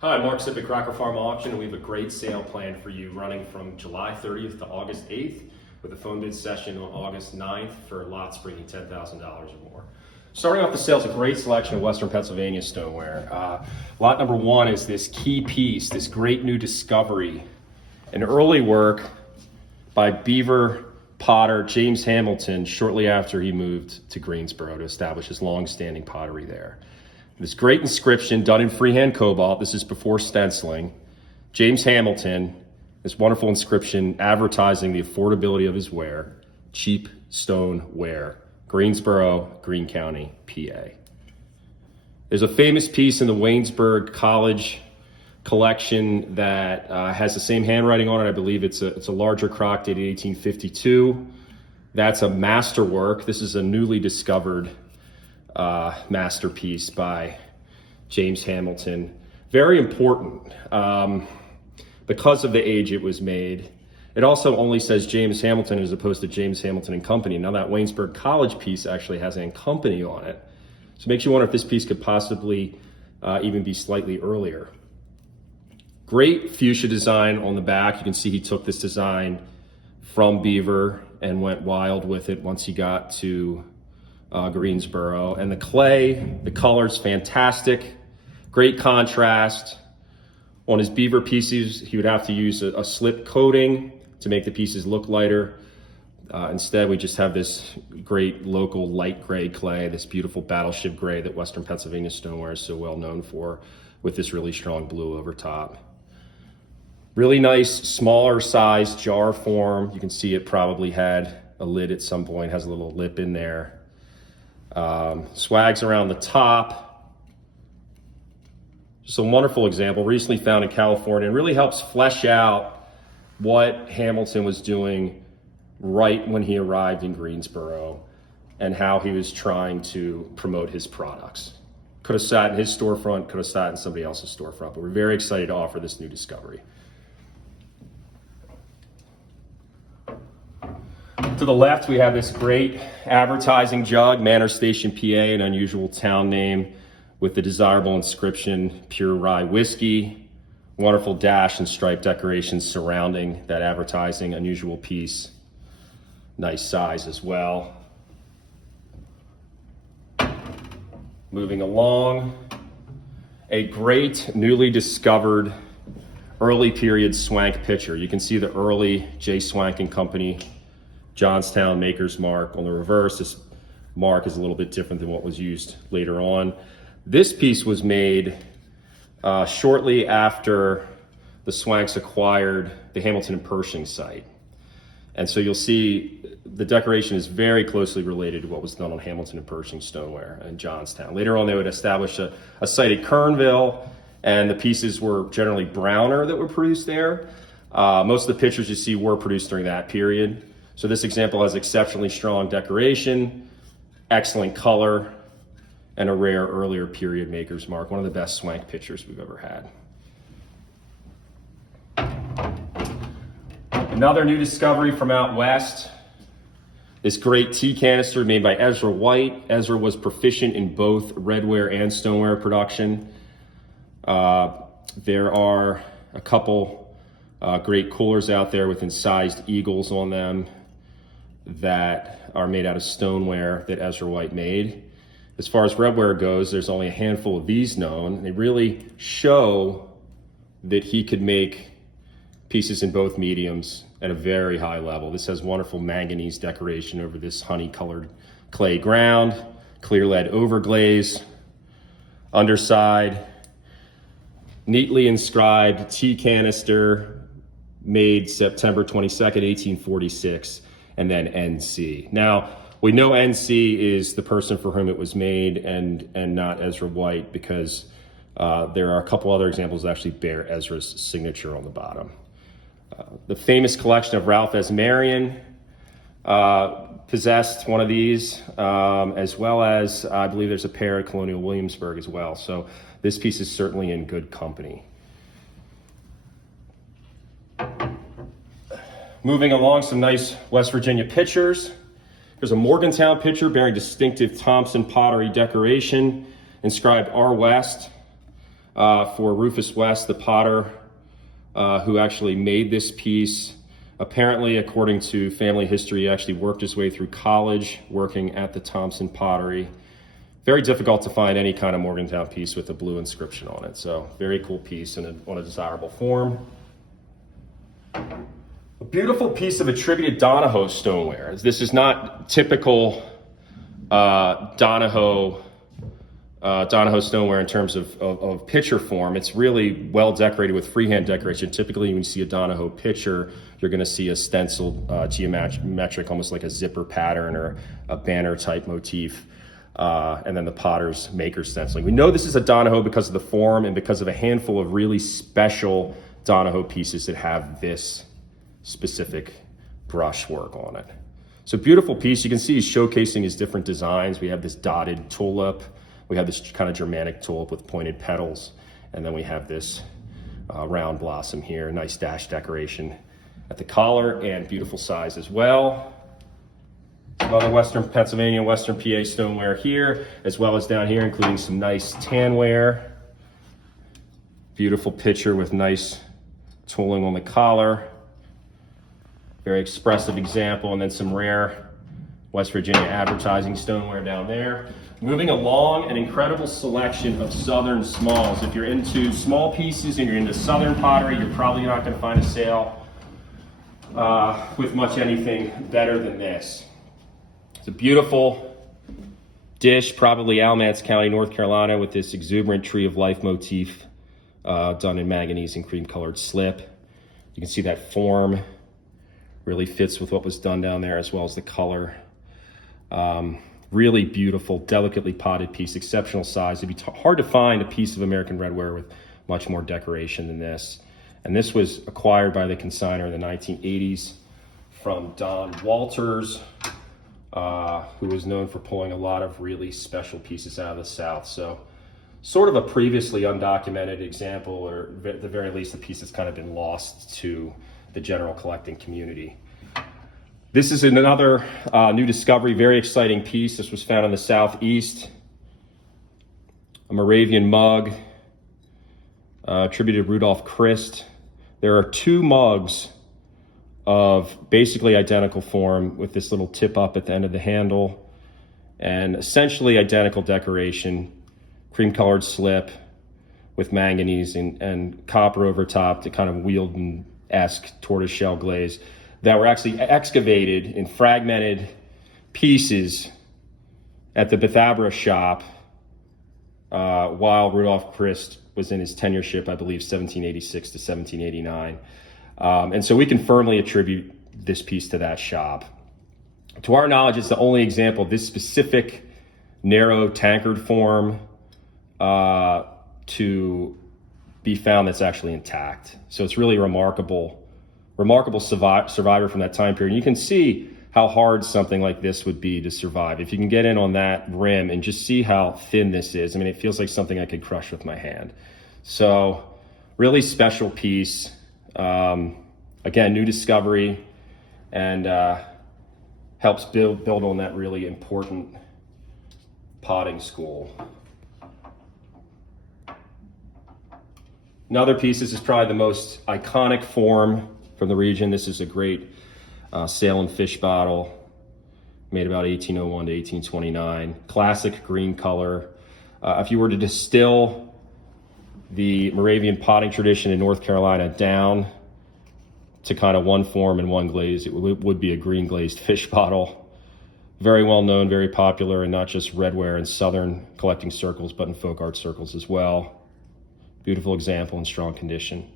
Hi, Mark Sipp at Cracker Farm Auction, and we have a great sale planned for you running from July 30th to August 8th with a phone bid session on August 9th for lots bringing $10,000 or more. Starting off the sale is a great selection of Western Pennsylvania stoneware. Lot number one is this key piece, this great new discovery, an early work by beaver potter James Hamilton shortly after he moved to Greensboro to establish his long-standing pottery there. This great inscription done in freehand cobalt. This is before stenciling. James Hamilton, this wonderful inscription advertising the affordability of his ware. Cheap stone ware. Greensboro, Greene County, PA. There's a famous piece in the Waynesburg College collection that has the same handwriting on it. I believe it's a larger crock dated 1852. That's a masterwork. This is a newly discovered masterpiece by James Hamilton. Very important because of the age it was made. It also only says James Hamilton as opposed to James Hamilton and Company. Now that Waynesburg College piece actually has an company on it. So it makes you wonder if this piece could possibly even be slightly earlier. Great fuchsia design on the back. You can see he took this design from Beaver and went wild with it once he got to Greensboro. And the clay, the color's fantastic, great contrast. On his beaver pieces, he would have to use a slip coating to make the pieces look lighter. Instead, we just have this great local light gray clay, this beautiful battleship gray that Western Pennsylvania stoneware is so well known for, with this really strong blue over top. Really nice, smaller size jar form. You can see it probably had a lid at some point, has a little lip in there. Swags around the top. Just a wonderful example, recently found in California, and really helps flesh out what Hamilton was doing right when he arrived in Greensboro and how he was trying to promote his products. Could have sat in his storefront, could have sat in somebody else's storefront, but we're very excited to offer this new discovery. To the left, we have this great advertising jug, Manor Station, PA, an unusual town name with the desirable inscription, Pure Rye Whiskey. Wonderful dash and stripe decorations surrounding that advertising, unusual piece. Nice size as well. Moving along, a great newly discovered early period Swank pitcher. You can see the early J. Swank and Company Johnstown maker's mark on the reverse. This mark is a little bit different than what was used later on. This piece was made shortly after the Swanks acquired the Hamilton and Pershing site. And so you'll see the decoration is very closely related to what was done on Hamilton and Pershing stoneware in Johnstown. Later on, they would establish a site at Kernville, and the pieces were generally browner that were produced there. Most of the pictures you see were produced during that period. So this example has exceptionally strong decoration, excellent color, and a rare earlier period maker's mark. One of the best Swank pictures we've ever had. Another new discovery from out west, this great tea canister made by Ezra White. Ezra was proficient in both redware and stoneware production. There are a couple great coolers out there with incised eagles on them that are made out of stoneware that Ezra White made. As far as redware goes, there's only a handful of these known. They really show that he could make pieces in both mediums at a very high level. This has wonderful manganese decoration over this honey-colored clay ground, clear lead overglaze, underside, neatly inscribed tea canister made September 22nd, 1846, and then NC. Now, we know NC is the person for whom it was made and not Ezra White, because there are a couple other examples that actually bear Ezra's signature on the bottom. The famous collection of Ralph S. Marion possessed one of these, as well as I believe there's a pair at Colonial Williamsburg as well. So this piece is certainly in good company. Moving along, some nice West Virginia pitchers. There's a Morgantown pitcher bearing distinctive Thompson pottery decoration, inscribed R. West. for Rufus West, the potter, who actually made this piece. Apparently, according to family history, he actually worked his way through college working at the Thompson Pottery. Very difficult to find any kind of Morgantown piece with a blue inscription on it. So very cool piece and on a desirable form. A beautiful piece of attributed Donahoe stoneware. This is not typical Donahoe stoneware in terms of pitcher form. It's really well decorated with freehand decoration. Typically, when you see a Donahoe pitcher, you're going to see a stenciled geometric, almost like a zipper pattern or a banner type motif. And then the potter's maker stenciling. We know this is a Donahoe because of the form and because of a handful of really special Donahoe pieces that have this specific brushwork on it. So beautiful piece. You can see he's showcasing his different designs. We have this dotted tulip. We have this kind of Germanic tulip with pointed petals. And then we have this round blossom here. Nice dash decoration at the collar and beautiful size as well. Some other Western Pennsylvania, Western PA stoneware here, as well as down here, including some nice tanware. Beautiful pitcher with nice tooling on the collar. Very expressive example, and then some rare West Virginia advertising stoneware down there. Moving along, an incredible selection of Southern smalls. If you're into small pieces and you're into Southern pottery, you're probably not going to find a sale with much anything better than this. It's a beautiful dish, probably Alamance County, North Carolina, with this exuberant tree of life motif done in manganese and cream colored slip. You can see that form really fits with what was done down there, as well as the color. Really beautiful, delicately potted piece, exceptional size. It'd be hard to find a piece of American redware with much more decoration than this. And this was acquired by the consignor in the 1980s from Don Walters, who was known for pulling a lot of really special pieces out of the South. So sort of a previously undocumented example, or at the very least a piece that's kind of been lost to the general collecting community. This is another new discovery, very exciting piece. This was found in the Southeast. A Moravian mug, attributed to Rudolph Christ. There are two mugs of basically identical form with this little tip up at the end of the handle and essentially identical decoration, cream colored slip with manganese and copper over top to kind of Wealden-esque tortoiseshell glaze that were actually excavated in fragmented pieces at the Bethabara shop while Rudolph Christ was in his tenureship, I believe 1786 to 1789. And so we can firmly attribute this piece to that shop. To our knowledge, it's the only example of this specific narrow tankard form to be found that's actually intact. So it's really a remarkable survivor from that time period. And you can see how hard something like this would be to survive. If you can get in on that rim and just see how thin this is, I mean, it feels like something I could crush with my hand. So really special piece. Again, new discovery, and helps build on that really important potting school. Another piece, this is probably the most iconic form from the region. This is a great Salem fish bottle made about 1801 to 1829. Classic green color. If you were to distill the Moravian potting tradition in North Carolina down to kind of one form and one glaze, it would be a green glazed fish bottle. Very well known, very popular, and not just redware in Southern collecting circles, but in folk art circles as well. Beautiful example in strong condition.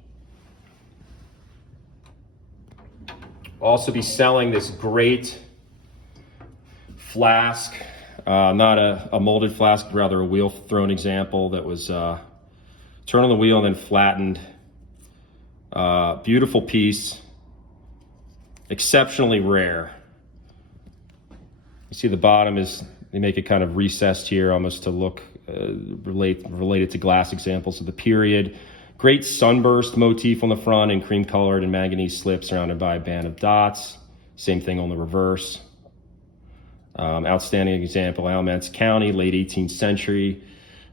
We'll also be selling this great flask, not a molded flask, rather a wheel thrown example that was turned on the wheel and then flattened. Beautiful piece, exceptionally rare. You see the bottom is, they make it kind of recessed here almost to look related to glass examples of the period. Great sunburst motif on the front in cream colored and manganese slip surrounded by a band of dots. Same thing on the reverse. Outstanding example, Alamance County, late 18th century.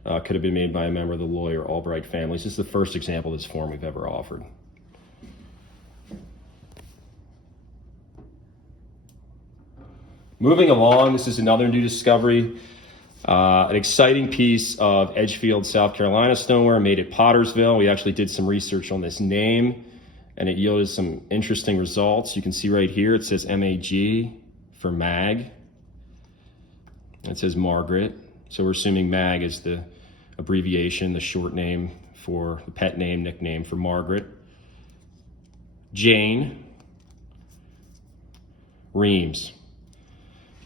Could have been made by a member of the Loy or Albright families. This is the first example of this form we've ever offered. Moving along, this is another new discovery. An exciting piece of Edgefield, South Carolina stoneware made at Pottersville. We actually did some research on this name, and it yielded some interesting results. You can see right here, it says MAG for Mag. It says Margaret. So we're assuming Mag is the abbreviation, the short name for the pet name, nickname for Margaret. Jane. Reams.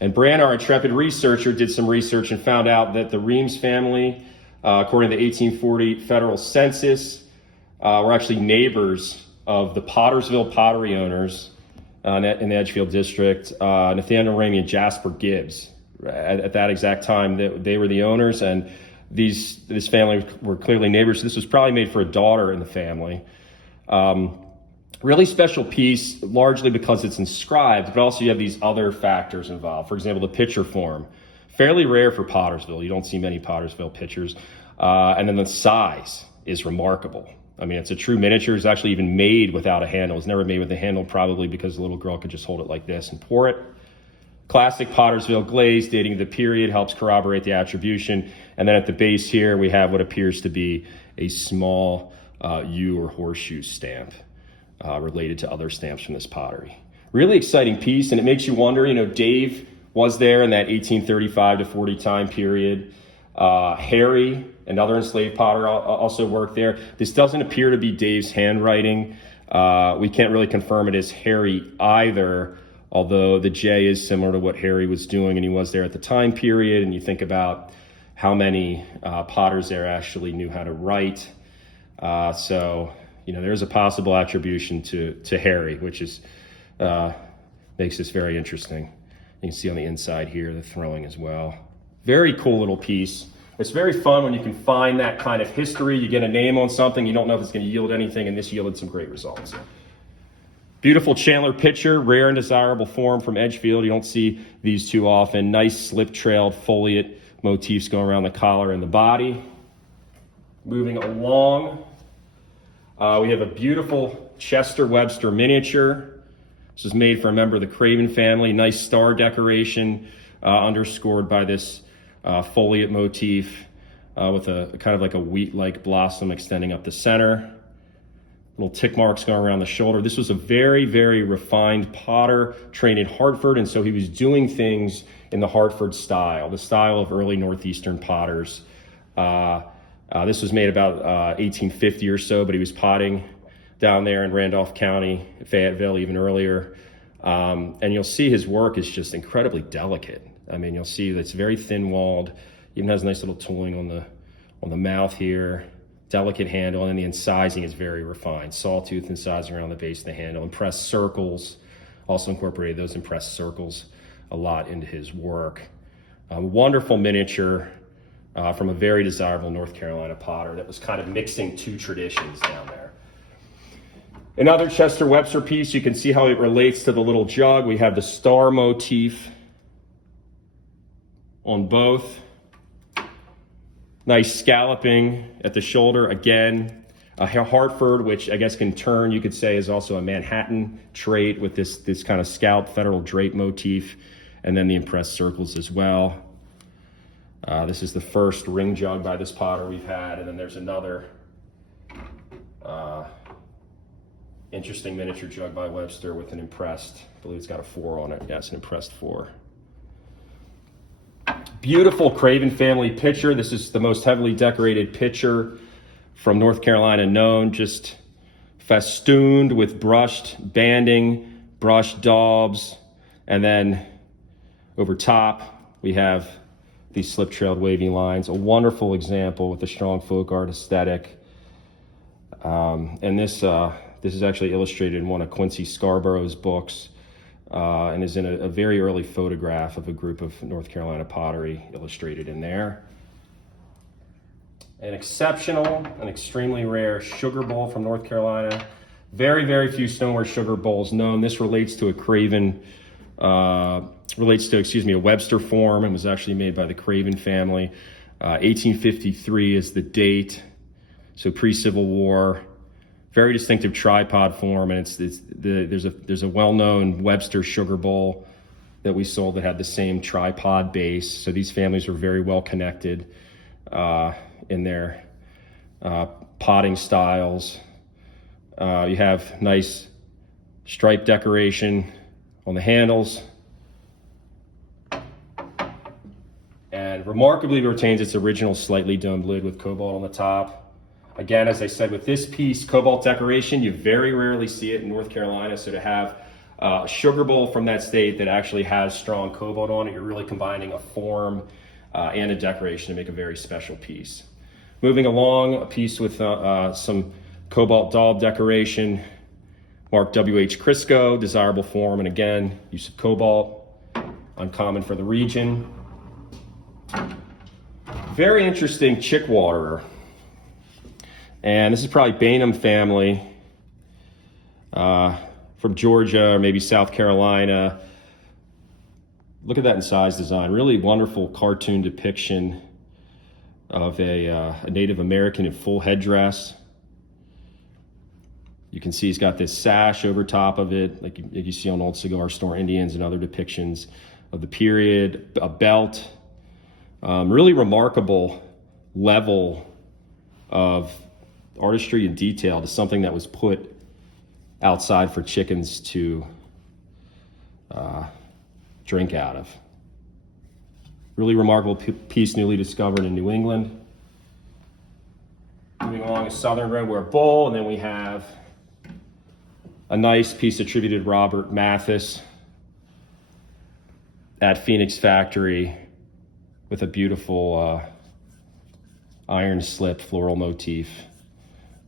And Bran, our intrepid researcher, did some research and found out that the Reams family, according to the 1840 federal census, were actually neighbors of the Pottersville pottery owners in the Edgefield district, Nathaniel Ramey and Jasper Gibbs. At that exact time, they were the owners, and this family were clearly neighbors. This was probably made for a daughter in the family. Really special piece, largely because it's inscribed, but also you have these other factors involved. For example, the picture form. Fairly rare for Pottersville. You don't see many Pottersville pictures. And then the size is remarkable. I mean, it's a true miniature. It's actually even made without a handle. It's never made with a handle, probably because the little girl could just hold it like this and pour it. Classic Pottersville glaze dating to the period helps corroborate the attribution. And then at the base here, we have what appears to be a small U or horseshoe stamp. Related to other stamps from this pottery. Really exciting piece, and it makes you wonder, Dave was there in that 1835 to 40 time period. Harry, another enslaved potter, also worked there. This doesn't appear to be Dave's handwriting. We can't really confirm it as Harry either, although the J is similar to what Harry was doing, and he was there at the time period, and you think about how many potters there actually knew how to write. There's a possible attribution to Harry, which is makes this very interesting. You can see on the inside here the throwing as well. Very cool little piece. It's very fun when you can find that kind of history. You get a name on something, you don't know if it's going to yield anything, and this yielded some great results. Beautiful Chandler pitcher, rare and desirable form from Edgefield. You don't see these too often. Nice slip-trailed foliate motifs going around the collar and the body. Moving along. We have a beautiful Chester Webster miniature. This is made for a member of the Craven family. Nice star decoration, underscored by this foliate motif with a kind of like a wheat-like blossom extending up the center. Little tick marks going around the shoulder. This was a very, very refined potter trained in Hartford, and so he was doing things in the Hartford style, the style of early Northeastern potters. This was made about 1850 or so, but he was potting down there in Randolph County, Fayetteville, even earlier. And you'll see his work is just incredibly delicate. I mean, you'll see that it's very thin-walled, even has a nice little tooling on the mouth here, delicate handle, and then the incising is very refined. Sawtooth incising around the base of the handle. Impressed circles, also incorporated those impressed circles a lot into his work. Wonderful miniature. From a very desirable North Carolina potter that was kind of mixing two traditions down there. Another Chester Webster piece, you can see how it relates to the little jug. We have the star motif on both. Nice scalloping at the shoulder. Again, a Hartford, which I guess can turn, you could say, is also a Manhattan trait with this kind of scallop federal drape motif, and then the impressed circles as well. This is the first ring jug by this potter we've had, and then there's another interesting miniature jug by Webster with an impressed, I believe it's got a 4 on it. Yes, an impressed 4. Beautiful Craven family pitcher. This is the most heavily decorated pitcher from North Carolina known, just festooned with brushed banding, brushed daubs, and then over top we have these slip-trailed wavy lines. A wonderful example with a strong folk art aesthetic. And this is actually illustrated in one of Quincy Scarborough's books, and is in a very early photograph of a group of North Carolina pottery illustrated in there. An exceptional and extremely rare sugar bowl from North Carolina. Very, very few stoneware sugar bowls known. This relates to a Craven, a Webster form, and was actually made by the Craven family. 1853 is the date, so pre-Civil War. Very distinctive tripod form, and there's a well-known Webster sugar bowl that we sold that had the same tripod base. So these families were very well connected in their potting styles. You have nice stripe decoration on the handles, and remarkably retains its original slightly domed lid with cobalt on the top. Again, as I said, with this piece, cobalt decoration, you very rarely see it in North Carolina. So to have a sugar bowl from that state that actually has strong cobalt on it, you're really combining a form and a decoration to make a very special piece. Moving along, a piece with some cobalt daub decoration, marked W.H. Crisco, desirable form, and again, use of cobalt, uncommon for the region. Very interesting chick waterer. And this is probably Bainham family from Georgia or maybe South Carolina. Look at that incised design. Really wonderful cartoon depiction of a Native American in full headdress. You can see he's got this sash over top of it, like you see on old cigar store Indians and other depictions of the period. A belt. Really remarkable level of artistry and detail to something that was put outside for chickens to drink out of. Really remarkable piece, newly discovered in New England. Moving along, a Southern Redware bowl, and then we have a nice piece attributed to Robert Mathis at Phoenix Factory with a beautiful iron slip floral motif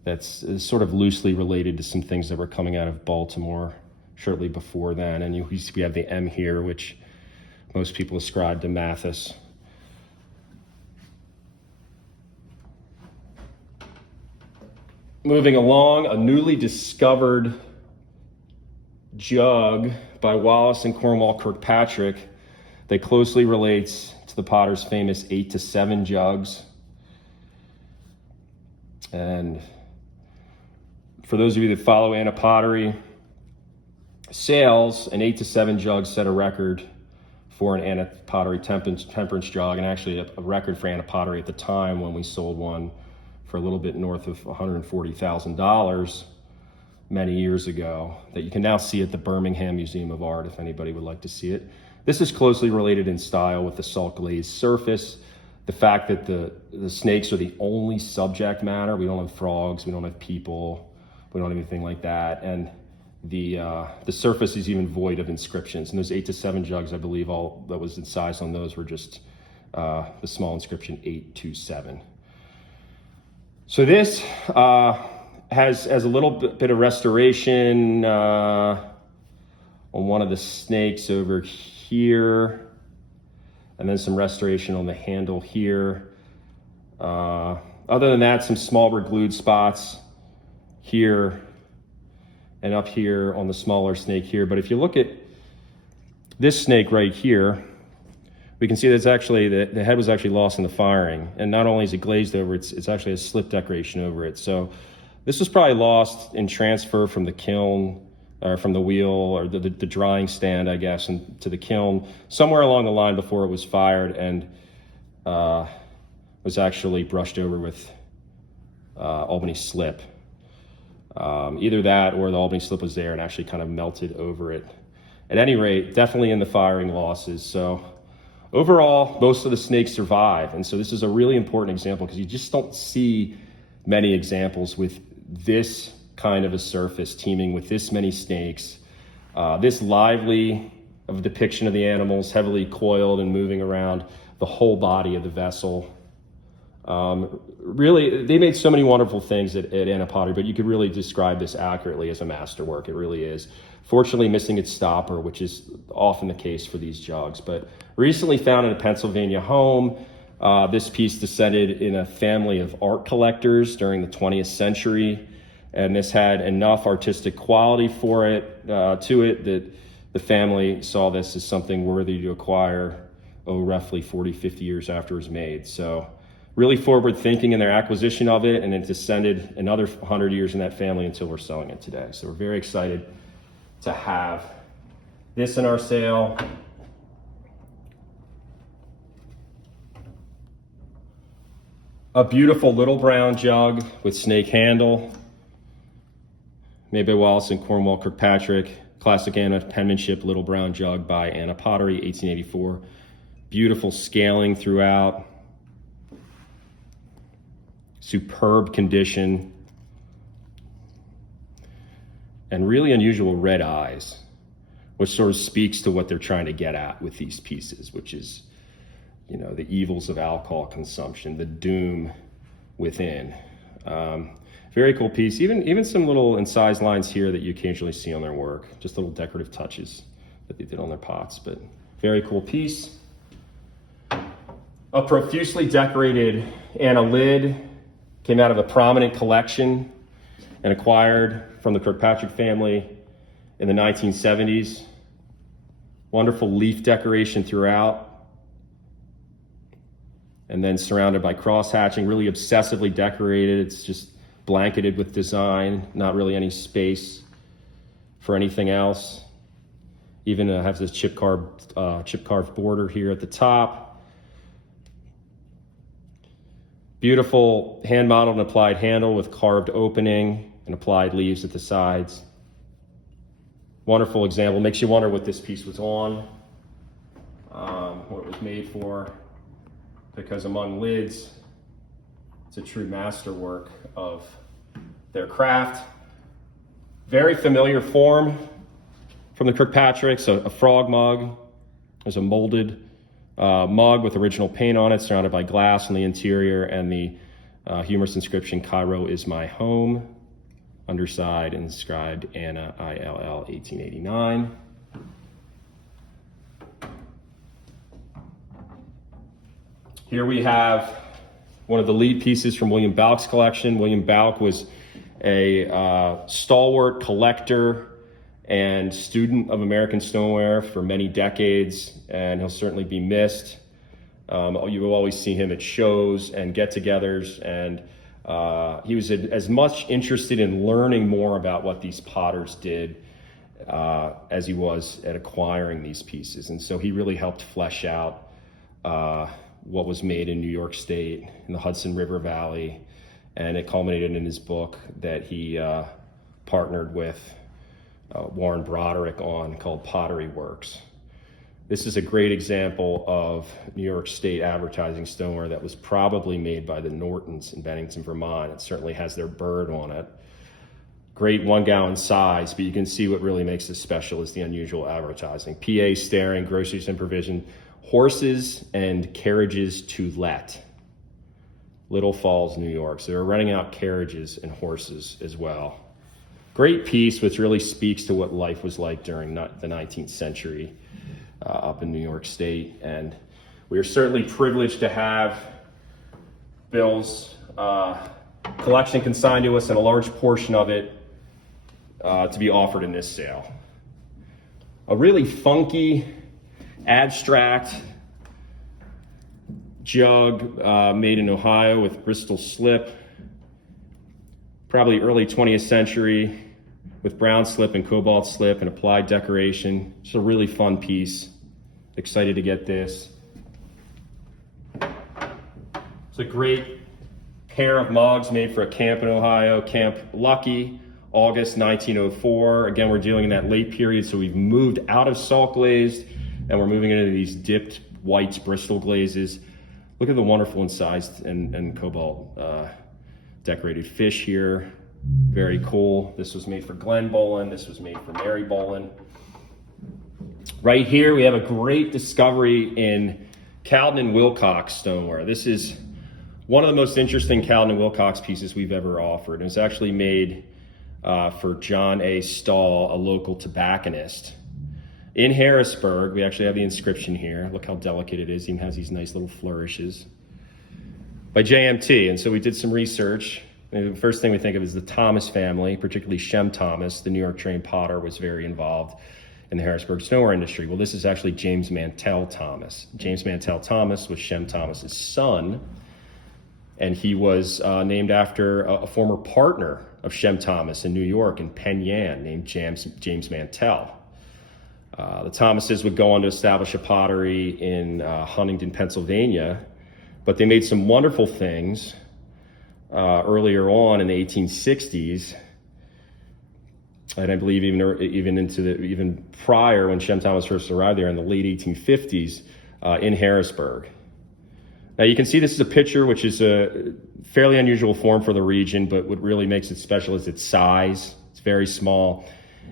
that's sort of loosely related to some things that were coming out of Baltimore shortly before then. And we have the M here, which most people ascribe to Mathis. Moving along, a newly discovered jug by Wallace and Cornwall Kirkpatrick that closely relates to the potter's famous 8 to 7 jugs. And for those of you that follow Anna Pottery sales, an 8 to 7 jug set a record for an Anna Pottery temperance jug, and actually a record for Anna Pottery at the time when we sold one for a little bit north of $140,000 many years ago, that you can now see at the Birmingham Museum of Art if anybody would like to see it. This is closely related in style with the salt glazed surface, the fact that the snakes are the only subject matter. We don't have frogs, we don't have people, we don't have anything like that, and the surface is even void of inscriptions. And those 8 to 7 jugs, I believe all that was incised on those were just the small inscription 827. So this has a little bit of restoration on one of the snakes over here, and then some restoration on the handle here. Other than that, some small reglued spots here and up here on the smaller snake here. But if you look at this snake right here, we can see that's actually, the head was actually lost in the firing. And not only is it glazed over, it's actually a slip decoration over it. So this was probably lost in transfer from the kiln, or from the wheel, or the drying stand, I guess, and to the kiln somewhere along the line before it was fired, and was actually brushed over with Albany slip. Either that or the Albany slip was there and actually kind of melted over it. At any rate, definitely in the firing losses. So overall, most of the snakes survive. And so this is a really important example because you just don't see many examples with this kind of a surface teeming with this many snakes, this lively of a depiction of the animals, heavily coiled and moving around the whole body of the vessel. Really, they made so many wonderful things at Anna Pottery, but you could really describe this accurately as a masterwork. It really is. Fortunately, missing its stopper, which is often the case for these jugs. But recently found in a Pennsylvania home, this piece descended in a family of art collectors during the 20th century. And this had enough artistic quality for it, that the family saw this as something worthy to acquire, roughly 40, 50 years after it was made. So really forward thinking in their acquisition of it, and it descended another 100 years in that family until we're selling it today. So we're very excited to have this in our sale. A beautiful little brown jug with snake handle, made by Wallace and Cornwall Kirkpatrick. Classic Anna penmanship little brown jug by Anna Pottery, 1884. Beautiful scaling throughout. Superb condition. And really unusual red eyes, which sort of speaks to what they're trying to get at with these pieces, which is, you know, the evils of alcohol consumption, the doom within. Very cool piece. Even some little incised lines here that you occasionally see on their work, just little decorative touches that they did on their pots, but very cool piece. A profusely decorated Anna lid came out of a prominent collection and acquired from the Kirkpatrick family in the 1970s. Wonderful leaf decoration throughout, and then surrounded by cross hatching, really obsessively decorated. It's just blanketed with design, not really any space for anything else. Even has this chip carved border here at the top. Beautiful hand modeled and applied handle with carved opening and applied leaves at the sides. Wonderful example. Makes you wonder what this piece was on, what it was made for, because among lids, it's a true masterwork of their craft. Very familiar form from the Kirkpatricks, a frog mug. There's a molded mug with original paint on it, surrounded by glass on the interior, and the humorous inscription, "Cairo is my home." Underside inscribed Anna ILL 1889. Here we have one of the lead pieces from William Balk's collection. William Balk was a stalwart collector and student of American stoneware for many decades, and he'll certainly be missed. You will always see him at shows and get-togethers, and he was as much interested in learning more about what these potters did as he was at acquiring these pieces. And so he really helped flesh out what was made in New York State, in the Hudson River Valley, and it culminated in his book that he partnered with Warren Broderick on, called Pottery Works. This is a great example of New York State advertising stoneware that was probably made by the Nortons in Bennington, Vermont. It certainly has their bird on it. Great 1 gallon size, but you can see what really makes this special is the unusual advertising. PA staring, groceries and provision, horses and carriages to let. Little Falls, New York. So they're renting out carriages and horses as well. Great piece, which really speaks to what life was like during the 19th century up in New York State. And we are certainly privileged to have Bill's collection consigned to us, and a large portion of it to be offered in this sale. A really funky, abstract jug made in Ohio with Bristol slip, probably early 20th century, with brown slip and cobalt slip and applied decoration. It's a really fun piece. Excited to get this. It's a great pair of mugs made for a camp in Ohio, Camp Lucky, August 1904. Again, we're dealing in that late period, so we've moved out of salt glazed and we're moving into these dipped whites Bristol glazes. Look at the wonderful incised and cobalt decorated fish here. Very cool. This was made for Glenn Bolin. This was made for Mary Bolin. Right here, we have a great discovery in Cowden and Wilcox stoneware. This is one of the most interesting Cowden and Wilcox pieces we've ever offered. It was actually made for John A. Stahl, a local tobacconist in Harrisburg. We actually have the inscription here. Look how delicate it is. It even has these nice little flourishes. By JMT. And so we did some research. And the first thing we think of is the Thomas family, particularly Shem Thomas, the New York trained potter, was very involved in the Harrisburg stoneware industry. Well, this is actually James Mantell Thomas. James Mantell Thomas was Shem Thomas's son. And he was named after a former partner of Shem Thomas in New York in Penn Yan named James Mantell. The Thomases would go on to establish a pottery in Huntington, Pennsylvania, but they made some wonderful things earlier on in the 1860s, and I believe even prior, when Shem Thomas first arrived there in the late 1850s in Harrisburg. Now you can see this is a picture which is a fairly unusual form for the region, but what really makes it special is its size. It's very small.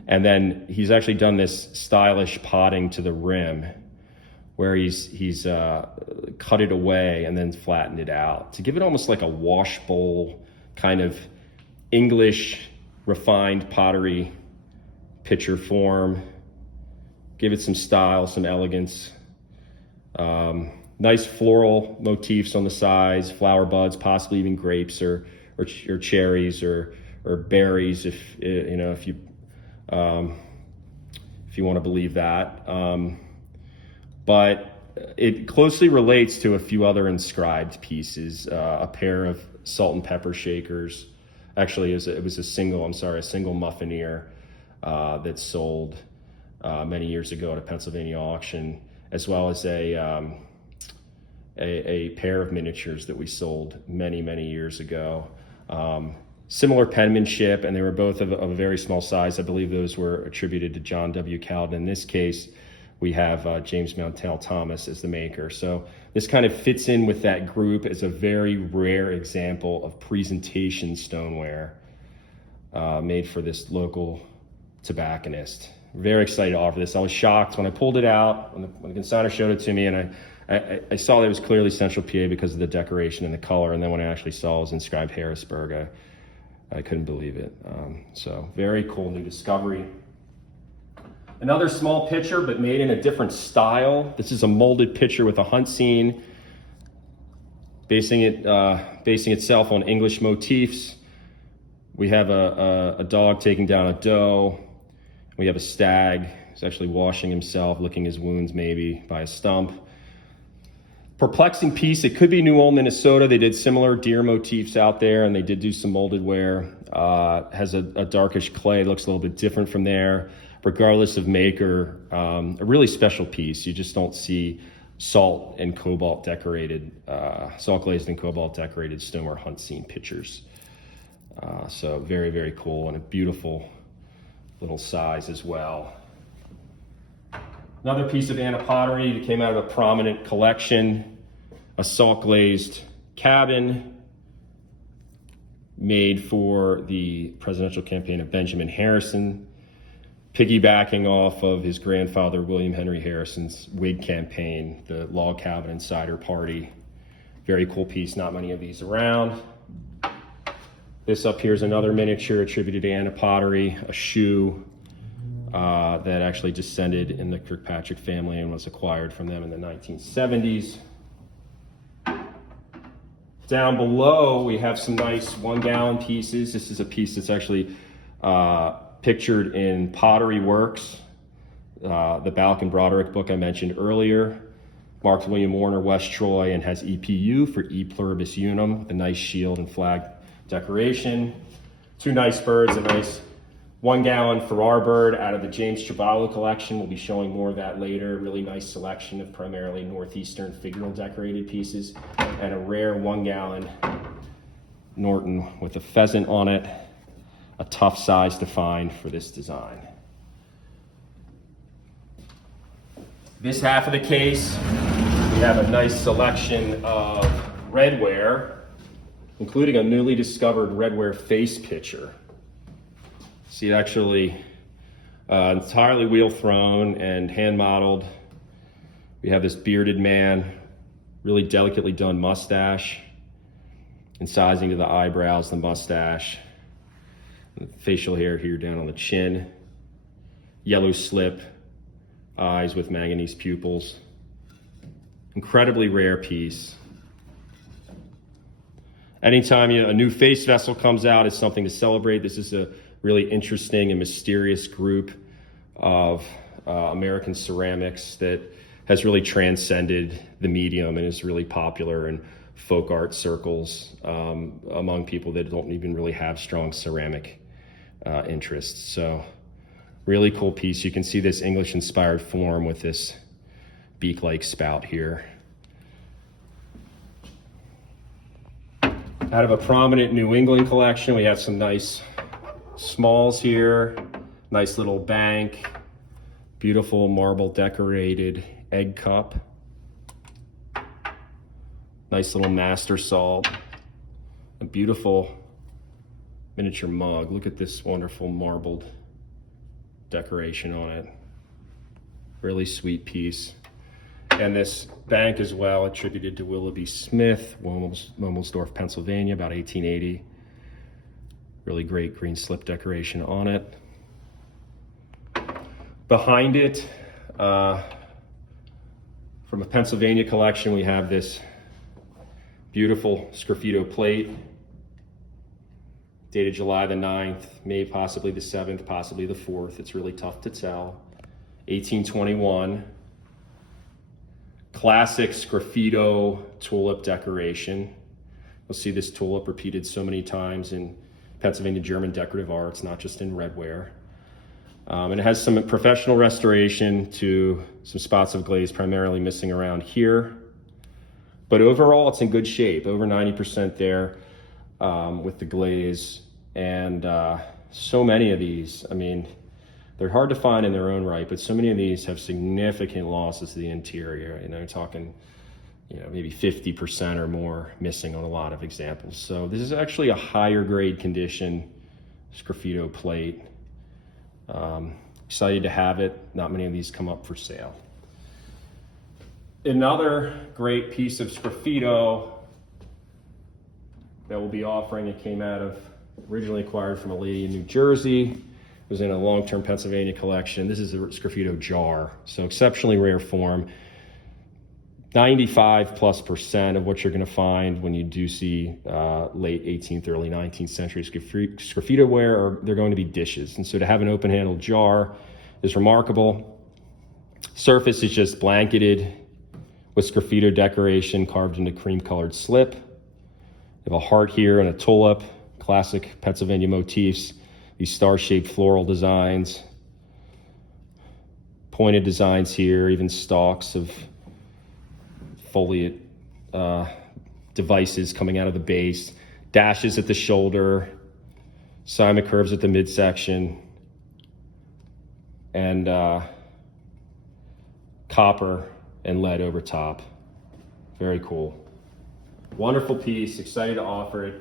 And then he's actually done this stylish potting to the rim where he's cut it away and then flattened it out to give it almost like a wash bowl kind of English refined pottery pitcher form. Give it some style, some elegance. Nice floral motifs on the sides, flower buds, possibly even grapes or cherries or berries, if you want to believe that. But it closely relates to a few other inscribed pieces. A pair of salt and pepper shakers. Actually, it was a single muffineer that sold many years ago at a Pennsylvania auction, as well as a pair of miniatures that we sold many years ago. Similar penmanship, and they were both of a very small size. I believe those were attributed to John W. Cowden. In this case, we have James Mantell Thomas as the maker. So this kind of fits in with that group as a very rare example of presentation stoneware made for this local tobacconist. Very excited to offer this. I was shocked when I pulled it out, when the consignor showed it to me, and I saw that it was clearly Central PA because of the decoration and the color, and then when I actually saw it was inscribed Harrisburg, I couldn't believe it. So very cool new discovery. Another small pitcher, but made in a different style. This is a molded pitcher with a hunt scene, basing itself on English motifs. We have a dog taking down a doe. We have a stag who's actually washing himself, licking his wounds maybe by a stump. Perplexing piece. It could be New Ulm, Minnesota. They did similar deer motifs out there, and they did do some molded ware. Has a darkish clay, looks a little bit different from there. Regardless of maker, a really special piece. You just don't see salt glazed and cobalt decorated stoneware hunt scene pitchers. So very cool, and a beautiful little size as well. Another piece of Anna pottery that came out of a prominent collection, a salt glazed cabin made for the presidential campaign of Benjamin Harrison, piggybacking off of his grandfather, William Henry Harrison's Whig campaign, the log cabin and cider party. Very cool piece, not many of these around. This up here is another miniature attributed to Anna pottery, a shoe that actually descended in the Kirkpatrick family and was acquired from them in the 1970s. Down below, we have some nice 1 gallon pieces. This is a piece that's actually pictured in Pottery Works, the Balk and Broderick book I mentioned earlier. Marked William Warner, West Troy, and has EPU for E Pluribus Unum, with a nice shield and flag decoration. 2 nice birds, a nice 1 gallon Farrar bird out of the James Travalo collection. We'll be showing more of that later. Really nice selection of primarily northeastern figural decorated pieces, and a rare 1 gallon Norton with a pheasant on it. A tough size to find for this design. This half of the case, we have a nice selection of Redware, including a newly discovered Redware face pitcher. See, actually entirely wheel thrown and hand modeled. We have this bearded man, really delicately done mustache, incising to the eyebrows, the mustache, facial hair here down on the chin, yellow slip, eyes with manganese pupils. Incredibly rare piece. Anytime a new face vessel comes out, it's something to celebrate. This is a really interesting and mysterious group of American ceramics that has really transcended the medium and is really popular and folk art circles among people that don't even really have strong ceramic interests. So really cool piece. You can see this English inspired form with this beak-like spout here. Out of a prominent New England collection, we have some nice smalls here, nice little bank, beautiful marble decorated egg cup, nice little master salt, a beautiful miniature mug. Look at this wonderful marbled decoration on it. Really sweet piece. And this bank as well, attributed to Willoughby Smith, Wilmelsdorf, Pennsylvania, about 1880. Really great green slip decoration on it. Behind it, from a Pennsylvania collection, we have this beautiful sgraffito plate, dated July the 9th, May possibly the 7th, possibly the 4th. It's really tough to tell. 1821. Classic sgraffito tulip decoration. You'll see this tulip repeated so many times in Pennsylvania German decorative arts, not just in Redware. And it has some professional restoration to some spots of glaze, primarily missing around here. But overall, it's in good shape, over 90% there with the glaze. And so many of these, I mean, they're hard to find in their own right, but so many of these have significant losses to the interior. You know, you're talking, you know, maybe 50% or more missing on a lot of examples. So this is actually a higher grade condition sgraffito plate. Excited to have it. Not many of these come up for sale. Another great piece of sgraffito that we'll be offering, it came out of, originally acquired from a lady in New Jersey. It was in a long-term Pennsylvania collection. This is a sgraffito jar, so exceptionally rare form. 95+% of what you're going to find when you do see late 18th, early 19th century sgraffito ware, they're going to be dishes. And so to have an open-handled jar is remarkable. Surface is just blanketed with sgraffito decoration carved into cream-colored slip. You have a heart here and a tulip, classic Pennsylvania motifs. These star-shaped floral designs, pointed designs here, even stalks of foliate devices coming out of the base, dashes at the shoulder, assignment curves at the midsection, and copper and lead over top. Very cool. Wonderful piece, excited to offer it.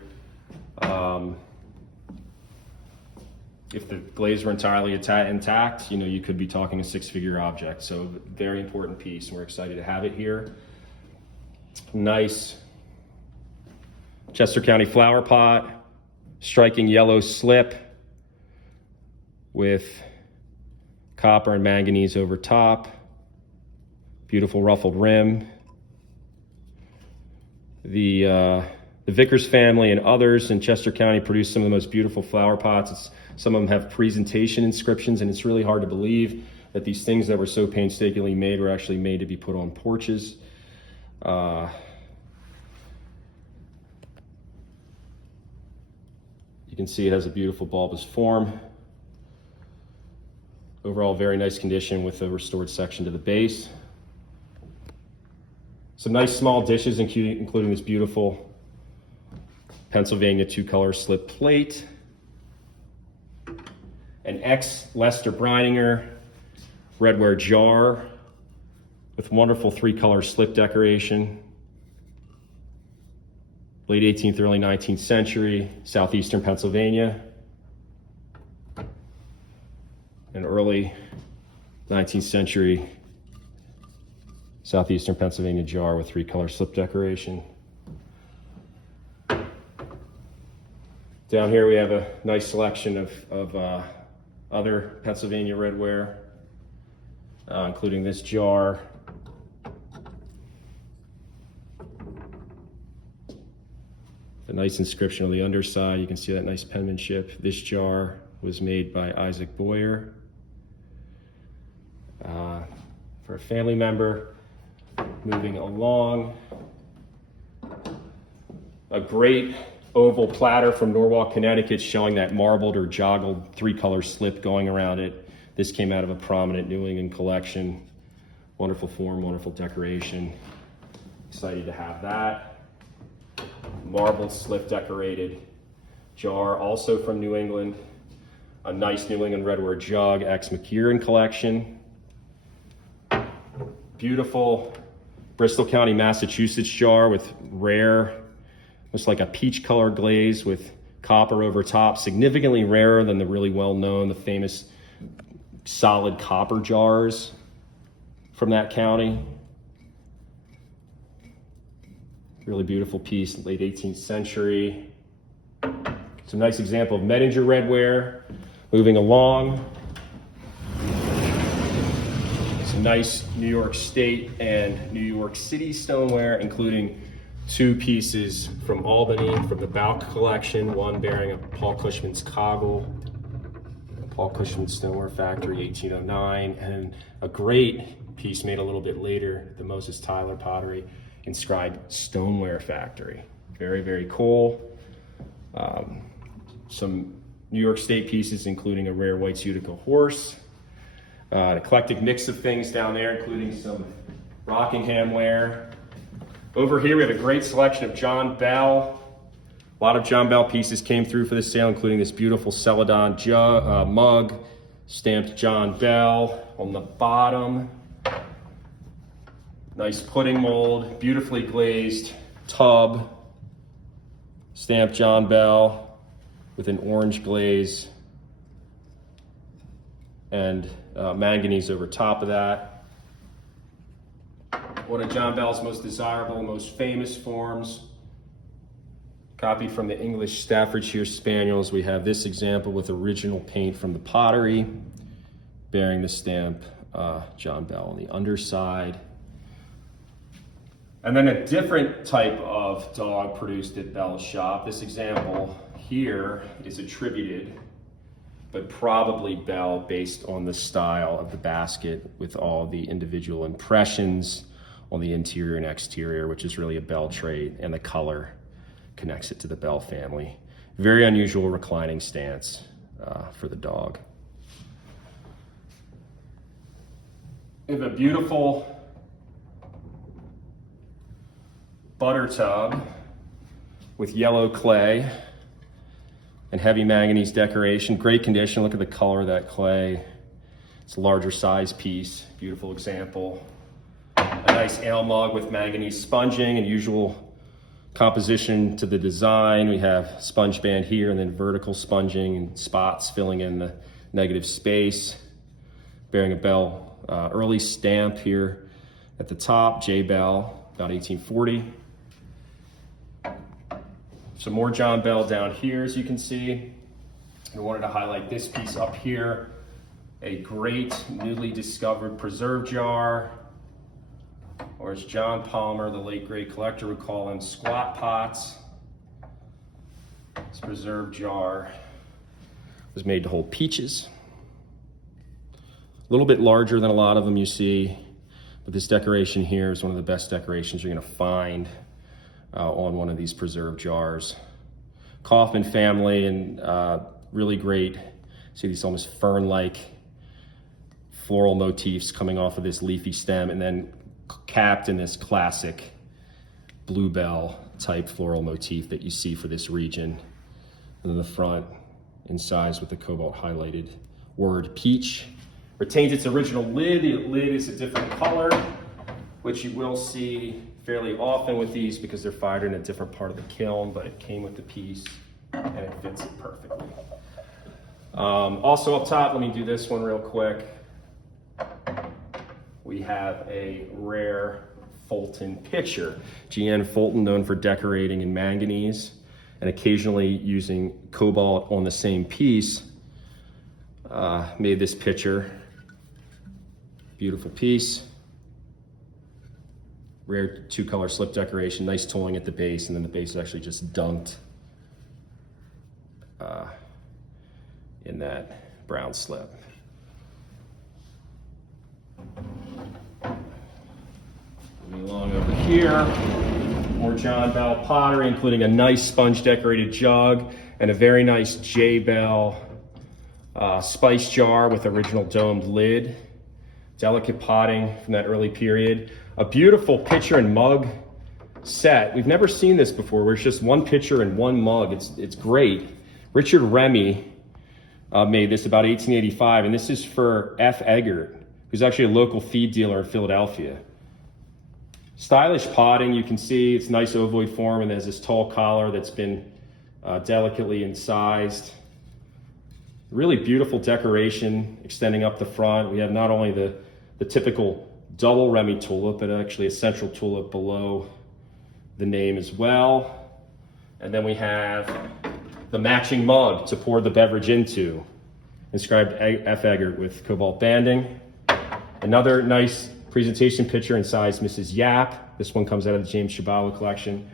If the glaze were entirely intact, you know, you could be talking a six-figure object. So very important piece, and we're excited to have it here. Nice Chester County flower pot, striking yellow slip with copper and manganese over top. Beautiful ruffled rim. The Vickers family and others in Chester County produce some of the most beautiful flower pots. Some of them have presentation inscriptions, and it's really hard to believe that these things that were so painstakingly made were actually made to be put on porches. You can see it has a beautiful bulbous form. Overall, very nice condition with a restored section to the base. Some nice small dishes, including this beautiful Pennsylvania two-color slip plate. An ex-Lester Breininger Redware jar with wonderful three-color slip decoration. Late 18th, early 19th century, southeastern Pennsylvania. An early 19th century southeastern Pennsylvania jar with three-color slip decoration. Down here we have a nice selection of other Pennsylvania redware, including this jar. A nice inscription on the underside. You can see that nice penmanship. This jar was made by Isaac Boyer for a family member. Moving along, A great oval platter from Norwalk, Connecticut, showing that marbled or joggled 3-color slip going around it. This came out of a prominent New England collection. Wonderful form, wonderful decoration. Excited to have that. Marbled slip decorated jar, also from New England. A nice New England Redware jug, ex McKeown collection. Beautiful Bristol County, Massachusetts jar with rare, looks like a peach color glaze with copper over top, significantly rarer than the really well-known, the famous solid copper jars from that county. Really beautiful piece, late 18th century. Some nice example of Medinger Redware. Moving along. Some nice New York State and New York City stoneware, including 2 pieces from Albany from the Bauk collection, one bearing a Paul Cushman's Coggle, Paul Cushman Stoneware Factory, 1809, and a great piece made a little bit later, the Moses Tyler Pottery, inscribed Stoneware Factory. Very, very cool. Some New York State pieces, including a rare White's Utica horse. An eclectic mix of things down there, including some Rockingham ware. Over here, we have a great selection of John Bell. A lot of John Bell pieces came through for this sale, including this beautiful Celadon mug, stamped John Bell on the bottom. Nice pudding mold, beautifully glazed tub, stamped John Bell with an orange glaze and manganese over top of that. One of John Bell's most desirable, most famous forms. Copied from the English Staffordshire Spaniels, we have this example with original paint from the pottery, bearing the stamp John Bell on the underside. And then a different type of dog produced at Bell's shop. This example here is attributed, but probably Bell, based on the style of the basket with all the individual impressions on the interior and exterior, which is really a Bell trait, and the color connects it to the Bell family. Very unusual reclining stance for the dog. We have a beautiful butter tub with yellow clay and heavy manganese decoration. Great condition. Look at the color of that clay. It's a larger size piece. Beautiful example. A nice ale mug with manganese sponging and usual composition to the design. We have sponge band here and then vertical sponging and spots filling in the negative space. Bearing a Bell early stamp here at the top, J. Bell, about 1840. Some more John Bell down here, as you can see. I wanted to highlight this piece up here. A great newly discovered preserve jar, or as John Palmer, the late great collector, would call them, squat pots. This preserve jar was made to hold peaches. A little bit larger than a lot of them you see, but this decoration here is one of the best decorations you're gonna find on one of these preserve jars. Kaufman family, and really great. See these almost fern-like floral motifs coming off of this leafy stem, and then capped in this classic bluebell type floral motif that you see for this region. And then the front in size with the cobalt highlighted word peach. Retains its original lid. The lid is a different color, which you will see fairly often with these because they're fired in a different part of the kiln, but it came with the piece and it fits it perfectly. Also up top, let me do this one real quick. We have a rare Fulton pitcher. G.N. Fulton, known for decorating in manganese and occasionally using cobalt on the same piece, made this pitcher. Beautiful piece. Rare 2-color slip decoration, nice tooling at the base, and then the base is actually just dunked in that brown slip. Moving along over here, More John Bell pottery, including a nice sponge decorated jug and a very nice J. Bell spice jar with original domed lid. Delicate potting from that early period. A beautiful pitcher and mug set. We've never seen this before, where it's just one pitcher and one mug. It's great. Richard Remy made this about 1885, and this is for F. Eggert, who's actually a local feed dealer in Philadelphia. Stylish potting, you can see it's nice ovoid form, and there's this tall collar that's been delicately incised. Really beautiful decoration extending up the front. We have not only the typical double Remy tulip, but actually a central tulip below the name as well. And then we have the matching mug to pour the beverage into, inscribed F. Eggert with cobalt banding. Another nice presentation picture in size Mrs. Yap. This one comes out of the James Shabawa collection.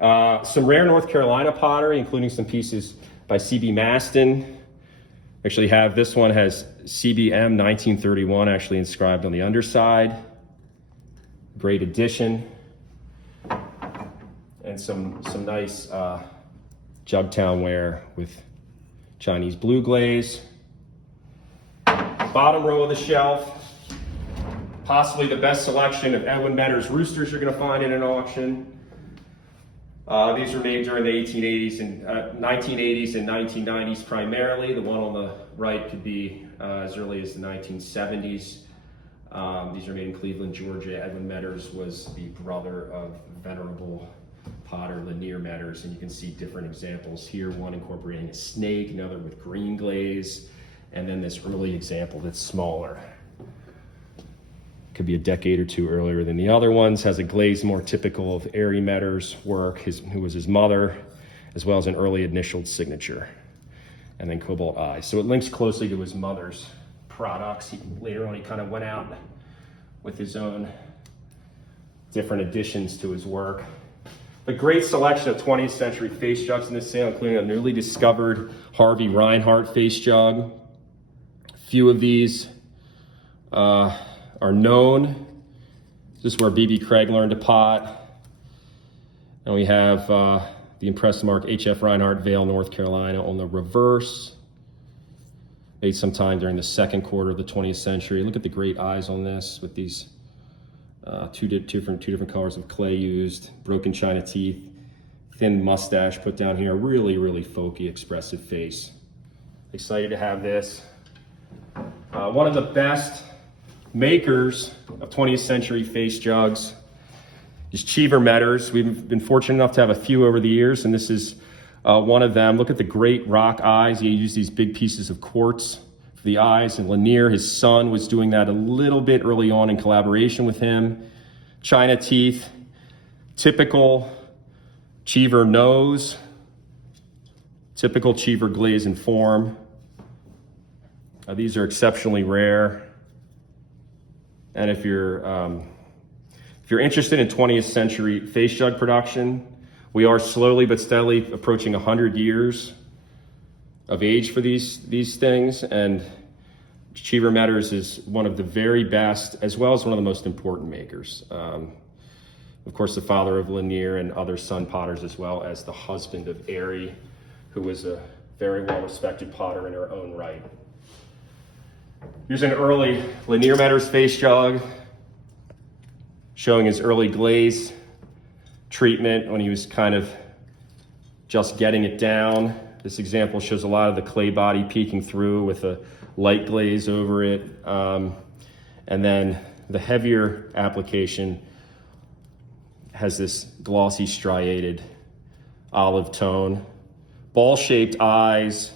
Some rare North Carolina pottery, including some pieces by C.B. Maston. Actually have, this one has CBM 1931 actually inscribed on the underside. Great addition. And some nice Jugtown ware with Chinese blue glaze. Bottom row of the shelf, possibly the best selection of Edwin Medder's roosters you're going to find in an auction. These were made during the 1980s and 1990s primarily. The one on the right could be as early as the 1970s. These are made in Cleveland, Georgia. Edwin Medders was the brother of venerable potter Lanier Medders, and you can see different examples here, one incorporating a snake, another with green glaze, and then this early example that's smaller. Could be a decade or two earlier than the other ones, has a glaze more typical of Ari Medder's work, who was his mother, as well as an early initialed signature, and then cobalt eyes. So it links closely to his mother's products. Later on, he kind of went out with his own different additions to his work. A great selection of 20th century face jugs in this sale, including a newly discovered Harvey Reinhardt face jug. A few of these are known. This is where B.B. Craig learned to pot. And we have the impressive mark H.F. Reinhardt, Vail, North Carolina on the reverse. Made sometime during the second quarter of the 20th century. Look at the great eyes on this with these two different colors of clay used, broken china teeth, thin mustache put down here. Really, really folky, expressive face. Excited to have this. One of the best makers of 20th century face jugs is Cheever Medders. We've been fortunate enough to have a few over the years, and this is one of them. Look at the great rock eyes. He used these big pieces of quartz for the eyes, and Lanier, his son, was doing that a little bit early on in collaboration with him. China teeth, typical Cheever nose, typical Cheever glaze and form. These are exceptionally rare. And if you're interested in 20th century face jug production, we are slowly but steadily approaching 100 years of age for these things. And Cheever Medders is one of the very best, as well as one of the most important makers. Of course, the father of Lanier and other son potters, as well as the husband of Ari, who was a very well-respected potter in her own right. Here's an early Lanier Medders face jug showing his early glaze treatment when he was kind of just getting it down. This example shows a lot of the clay body peeking through with a light glaze over it. And then the heavier application has this glossy striated olive tone. Ball-shaped eyes,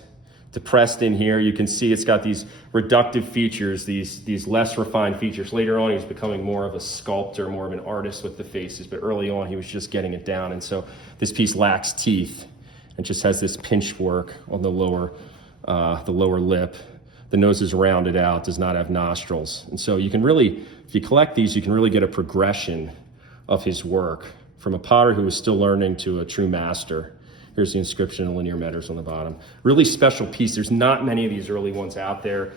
depressed in here. You can see it's got these reductive features, these less refined features. Later on, he was becoming more of a sculptor, more of an artist with the faces, but early on, he was just getting it down. And so this piece lacks teeth and just has this pinch work on the lower lip. The nose is rounded out, does not have nostrils. And so you can really, if you collect these, you can really get a progression of his work from a potter who was still learning to a true master. Here's the inscription of Lanier Medders on the bottom. Really special piece. There's not many of these early ones out there.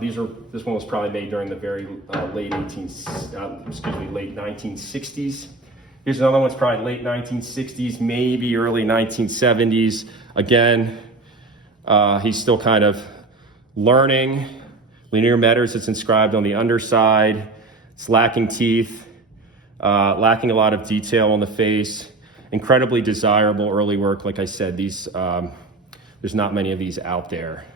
This one was probably made during the very late 1960s. Here's another one, it's probably late 1960s, maybe early 1970s. Again, he's still kind of learning. Linear metters, it's inscribed on the underside. It's lacking teeth, lacking a lot of detail on the face. Incredibly desirable early work. Like I said, these there's not many of these out there.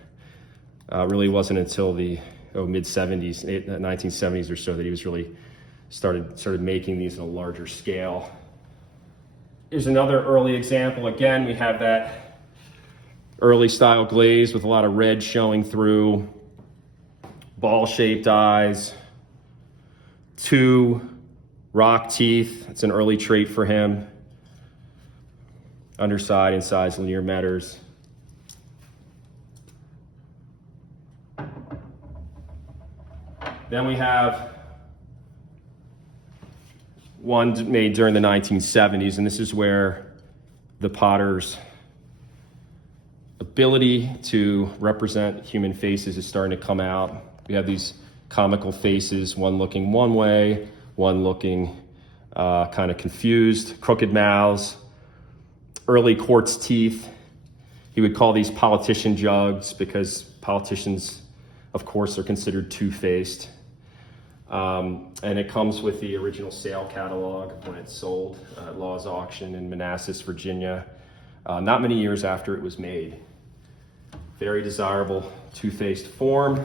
Really wasn't until the mid-70s, 1970s or so that he was really started making these at a larger scale. Here's another early example. Again, we have that early style glaze with a lot of red showing through, ball-shaped eyes, 2 rock teeth. It's an early trait for him. Underside, inside, linear metters. Then we have one made during the 1970s, and this is where the potter's ability to represent human faces is starting to come out. We have these comical faces, one looking one way, one looking kind of confused, crooked mouths, early quartz teeth. He would call these politician jugs because politicians, of course, are considered two-faced. And it comes with the original sale catalog when it's sold at Law's Auction in Manassas, Virginia, not many years after it was made. Very desirable two-faced form.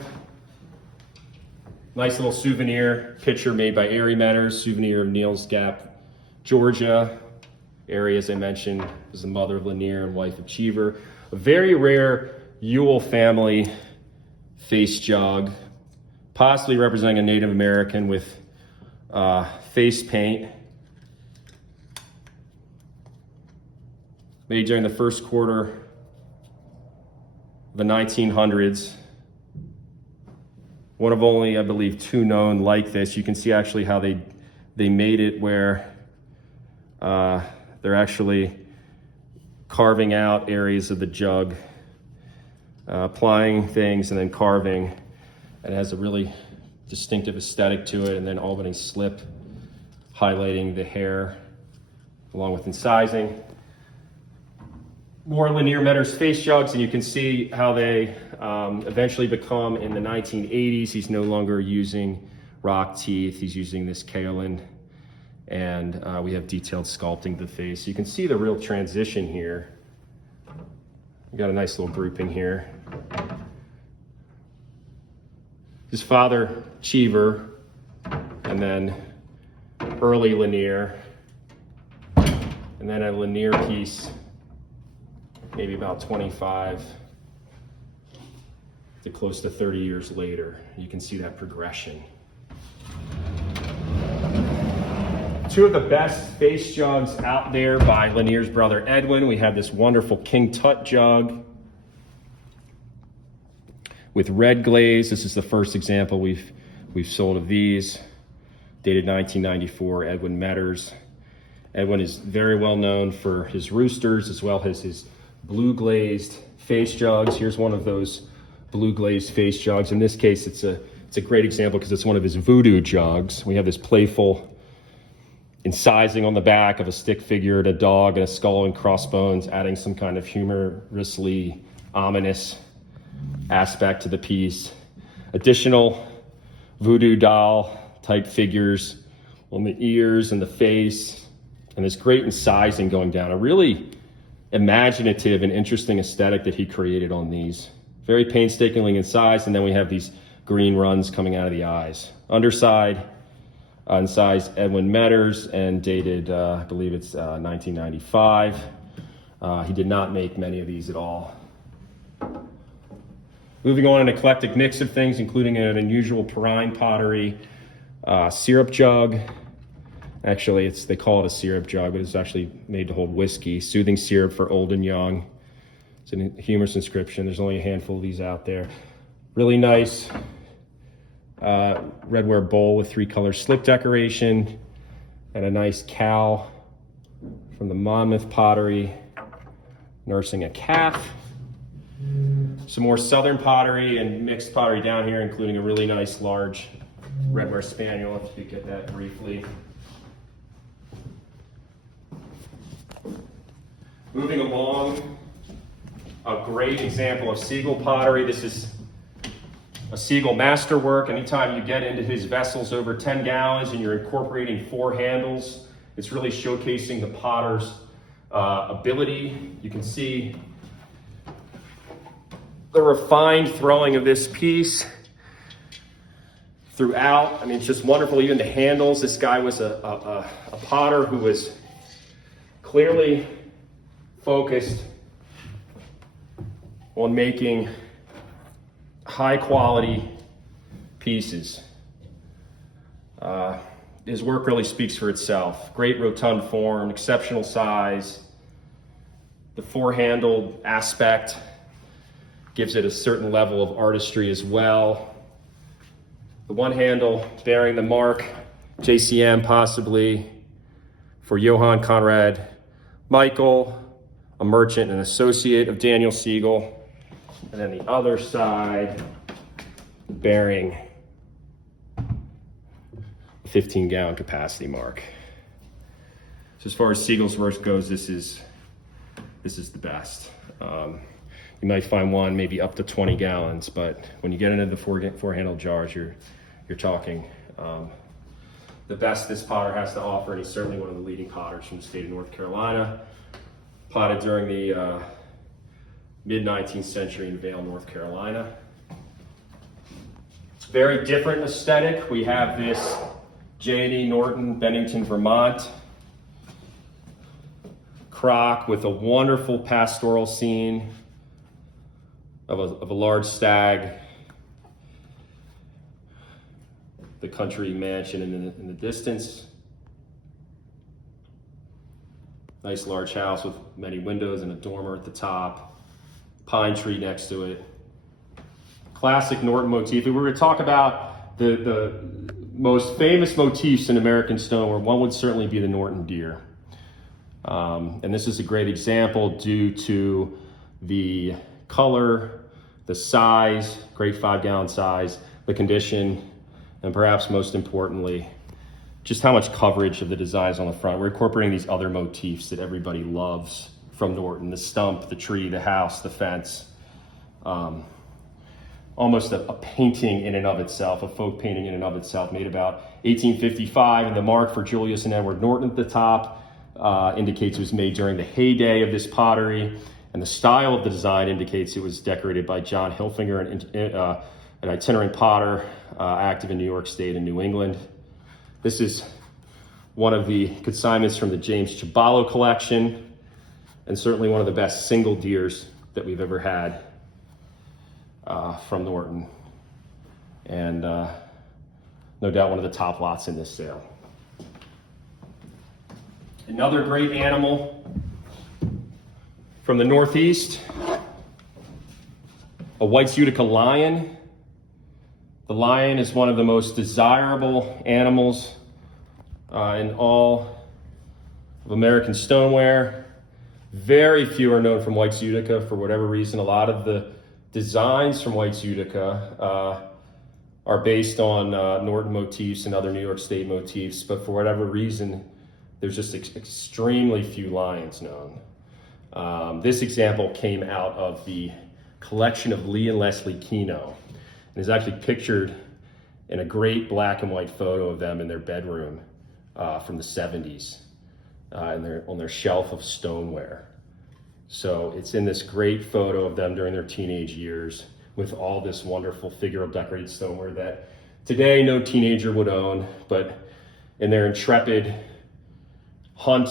Nice little souvenir picture made by Airy Metters, souvenir of Neal's Gap, Georgia. Airy, as I mentioned, was the mother of Lanier and wife of Cheever. A very rare Ewell family face jug, possibly representing a Native American with face paint. Made during the first quarter of the 1900s. One of only, I believe, 2 known like this. You can see actually how they made it where they're actually carving out areas of the jug, applying things and then carving. And it has a really distinctive aesthetic to it, and then Albany slip highlighting the hair along with incising. More Lanier Metters face jugs, and you can see how they eventually become in the 1980s. He's no longer using rock teeth. He's using this kaolin, and we have detailed sculpting of the face. You can see the real transition here. We got a nice little grouping here. His father, Cheever, and then early Lanier, and then a Lanier piece, maybe about 25 to close to 30 years later. You can see that progression. 2 of the best face jugs out there by Lanier's brother Edwin. We have this wonderful King Tut jug with red glaze. This is the first example we've sold of these. Dated 1994, Edwin Metters. Edwin is very well known for his roosters as well as his blue glazed face jugs. Here's one of those blue glazed face jugs. In this case, it's a great example because it's one of his voodoo jugs. We have this playful incising on the back of a stick figure, a dog, and a skull and crossbones, adding some kind of humorously ominous aspect to the piece. Additional voodoo doll type figures on the ears and the face, and this great incising going down. A really imaginative and interesting aesthetic that he created on these. Very painstakingly incised, and then we have these green runs coming out of the eyes. Underside, incised Edwin Metters, and dated, I believe it's 1995. He did not make many of these at all. Moving on, an eclectic mix of things, including an unusual Perrine pottery syrup jug. Actually, they call it a syrup jug, but it's actually made to hold whiskey. Soothing syrup for old and young. It's a humorous inscription. There's only a handful of these out there. Really nice Redware bowl with 3-color slip decoration, and a nice cow from the Monmouth pottery nursing a calf. Some more southern pottery and mixed pottery down here, including a really nice large Redware spaniel, if you could get that briefly. Moving along, a great example of Siegel pottery. This is a Siegel masterwork. Anytime you get into his vessels over 10 gallons and you're incorporating 4 handles, it's really showcasing the potter's ability. You can see the refined throwing of this piece throughout. I mean, it's just wonderful. Even the handles. This guy was a potter who was clearly focused on making high quality pieces. His work really speaks for itself. Great rotund form, exceptional size. The 4-handled aspect gives it a certain level of artistry as well. The 1 handle bearing the mark, JCM possibly, for Johann Conrad Michael, a merchant and associate of Daniel Siegel. And then the other side bearing a 15-gallon capacity mark. So as far as Siegel's work goes, this is the best. You might find one maybe up to 20 gallons, but when you get into the 4-handle jars, you're talking the best this potter has to offer, and he's certainly one of the leading potters from the state of North Carolina. Potted during the mid-19th century in Vail, North Carolina. It's a very different aesthetic. We have this J&E Norton, Bennington, Vermont crock with a wonderful pastoral scene of a large stag, the country mansion in the distance. Nice large house with many windows and a dormer at the top. Pine tree next to it. Classic Norton motif. If we were to talk about the most famous motifs in American stoneware, one would certainly be the Norton deer. And this is a great example due to the color, the size, great 5-gallon size, the condition, and perhaps most importantly, just how much coverage of the designs on the front. We're incorporating these other motifs that everybody loves from Norton: the stump, the tree, the house, the fence. Almost a painting in and of itself, a folk painting in and of itself, made about 1855, and the mark for Julius and Edward Norton at the top indicates it was made during the heyday of this pottery, and the style of the design indicates it was decorated by John Hilfinger, an itinerant potter active in New York State and New England. This is one of the consignments from the James Ciballo collection, and certainly one of the best single deers that we've ever had from Norton, and no doubt one of the top lots in this sale. Another great animal from the Northeast, a White's Utica lion. The lion is one of the most desirable animals in all of American stoneware. Very few are known from White's Utica for whatever reason. A lot of the designs from White's Utica are based on Norton motifs and other New York State motifs, but for whatever reason, there's just extremely few lions known. This example came out of the collection of Lee and Leslie Kino, and is actually pictured in a great black and white photo of them in their bedroom from the 70s on their shelf of stoneware. So it's in this great photo of them during their teenage years with all this wonderful figural decorated stoneware that today no teenager would own, but in their intrepid hunt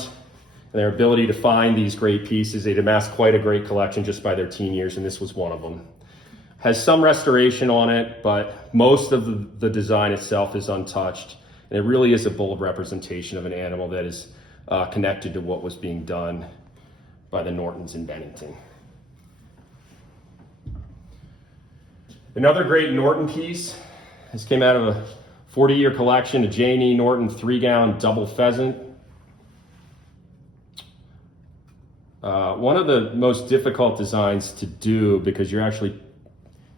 and their ability to find these great pieces, they'd amassed quite a great collection just by their teen years, and this was one of them. Has some restoration on it, but most of the design itself is untouched, and it really is a bold representation of an animal that is connected to what was being done by the Nortons in Bennington. Another great Norton piece. This came out of a 40-year collection, a J&E Norton 3-gallon double pheasant. One of the most difficult designs to do, because you're actually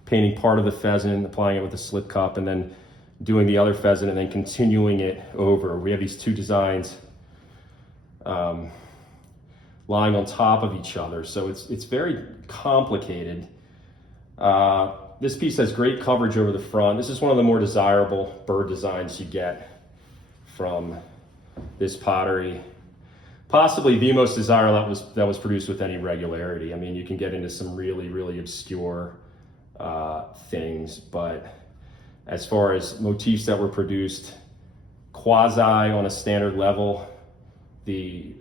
painting part of the pheasant, applying it with a slip cup, and then doing the other pheasant, and then continuing it over. We have these two designs lying on top of each other. So it's very complicated. This piece has great coverage over the front. This is one of the more desirable bird designs you get from this pottery. Possibly the most desirable that was produced with any regularity. I mean, you can get into some really, really obscure things, but as far as motifs that were produced quasi on a standard level, the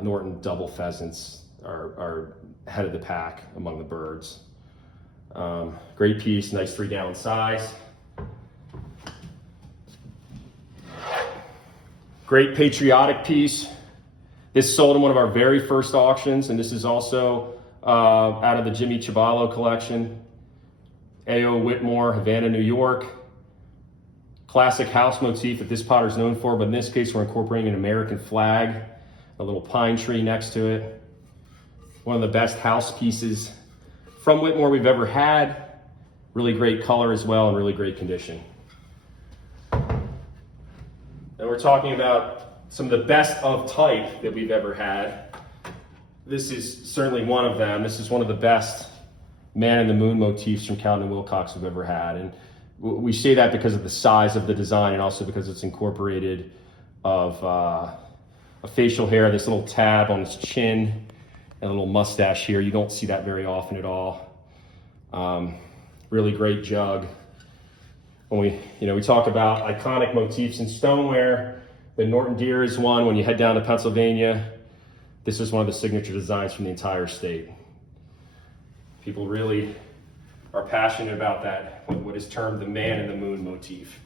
Norton double pheasants are head of the pack among the birds. Great piece, nice 3-gallon size. Great patriotic piece. This sold in one of our very first auctions, and this is also out of the Jimmy Ciaballo collection. A.O. Whitmore, Havana, New York. Classic house motif that this potter is known for, but in this case we're incorporating an American flag, a little pine tree next to it. One of the best house pieces from Whitmore we've ever had. Really great color as well and really great condition. And we're talking about some of the best of type that we've ever had. This is certainly one of them. This is one of the best man in the moon motifs from Cowden & Wilcox we've ever had. And we say that because of the size of the design and also because it's incorporated of a facial hair, this little tab on his chin, and a little mustache here. You don't see that very often at all. Really great jug. When we talk about iconic motifs in stoneware, the Norton deer is one. When you head down to Pennsylvania, this is one of the signature designs from the entire state. People really are passionate about that, what is termed the man in the moon motif.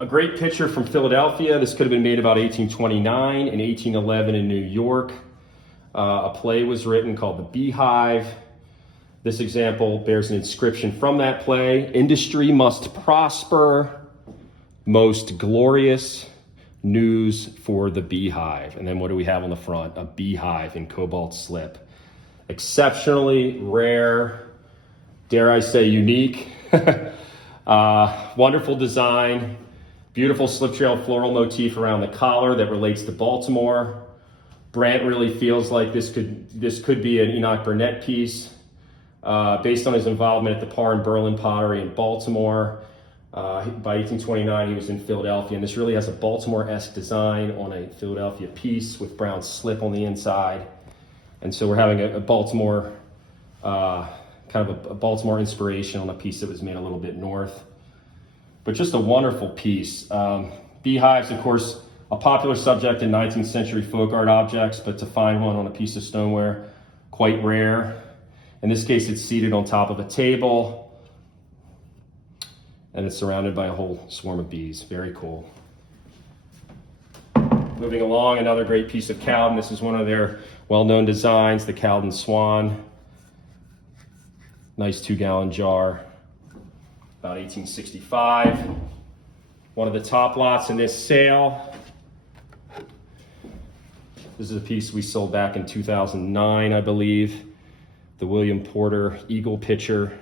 A great picture from Philadelphia. This could have been made about 1829 and 1811 in New York. A play was written called The Beehive. This example bears an inscription from that play: "Industry must prosper, most glorious news for the beehive." And then what do we have on the front? A beehive in cobalt slip. Exceptionally rare, dare I say unique. Wonderful design, beautiful slip trail floral motif around the collar that relates to Baltimore. Brant really feels like this could be an Enoch Burnett piece based on his involvement at the Parr and Berlin Pottery in Baltimore. By 1829, he was in Philadelphia, and this really has a Baltimore-esque design on a Philadelphia piece with brown slip on the inside. And so we're having a Baltimore, kind of a Baltimore inspiration on a piece that was made a little bit north. But just a wonderful piece. Beehives, of course, a popular subject in 19th century folk art objects, but to find one on a piece of stoneware, quite rare. In this case, it's seated on top of a table, and it's surrounded by a whole swarm of bees. Very cool. Moving along, another great piece of Cowden. This is one of their well-known designs, the Cowden Swan. Nice 2-gallon jar, about 1865. One of the top lots in this sale. This is a piece we sold back in 2009, I believe. The William Porter Eagle pitcher.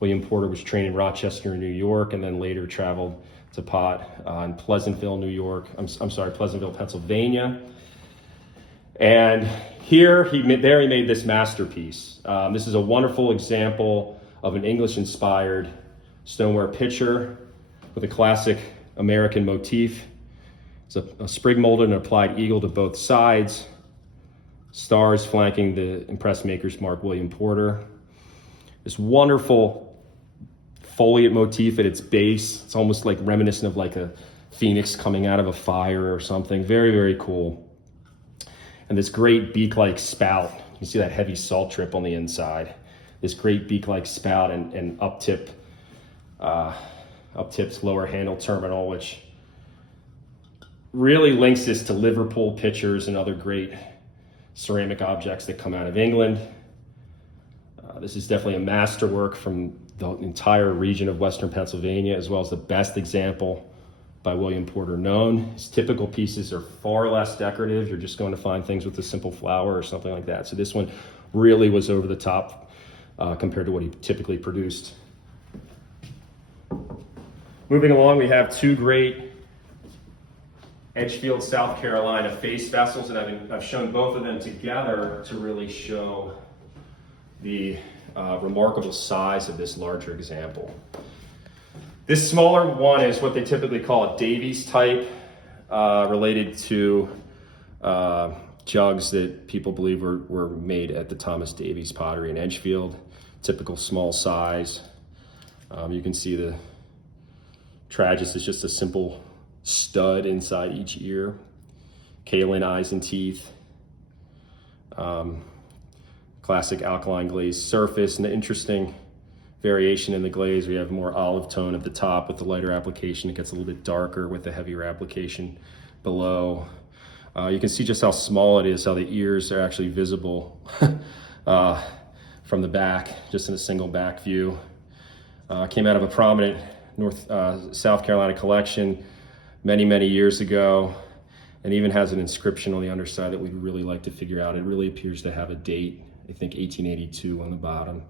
William Porter was trained in Rochester, New York, and then later traveled to pot in Pleasantville, Pleasantville, Pennsylvania. And here he made this masterpiece. This is a wonderful example of an English-inspired stoneware pitcher with a classic American motif. It's a sprig molded and applied eagle to both sides. Stars flanking the impressed maker's mark, William Porter. This wonderful foliate motif at its base. It's almost like reminiscent of like a phoenix coming out of a fire or something. Very, very cool. And this great beak-like spout. You see that heavy salt trip on the inside. This great beak-like spout and uptipped lower handle terminal, which really links this to Liverpool pitchers and other great ceramic objects that come out of England. This is definitely a masterwork from the entire region of Western Pennsylvania, as well as the best example by William Porter known. His typical pieces are far less decorative. You're just going to find things with a simple flower or something like that. So this one really was over the top compared to what he typically produced. Moving along, we have two great Edgefield, South Carolina face vessels, and I've shown both of them together to really show the remarkable size of this larger example. This smaller one is what they typically call a Davies type, related to jugs that people believe were made at the Thomas Davies Pottery in Edgefield. Typical small size. You can see the tragus is just a simple stud inside each ear. Kaolin eyes and teeth. Classic alkaline glazed surface, and the interesting variation in the glaze. We have more olive tone at the top with the lighter application. It gets a little bit darker with the heavier application below. You can see just how small it is, how the ears are actually visible from the back, just in a single back view. Came out of a prominent South Carolina collection many years ago, and even has an inscription on the underside that we'd really like to figure out. It really appears to have a date, I think 1882 on the bottom.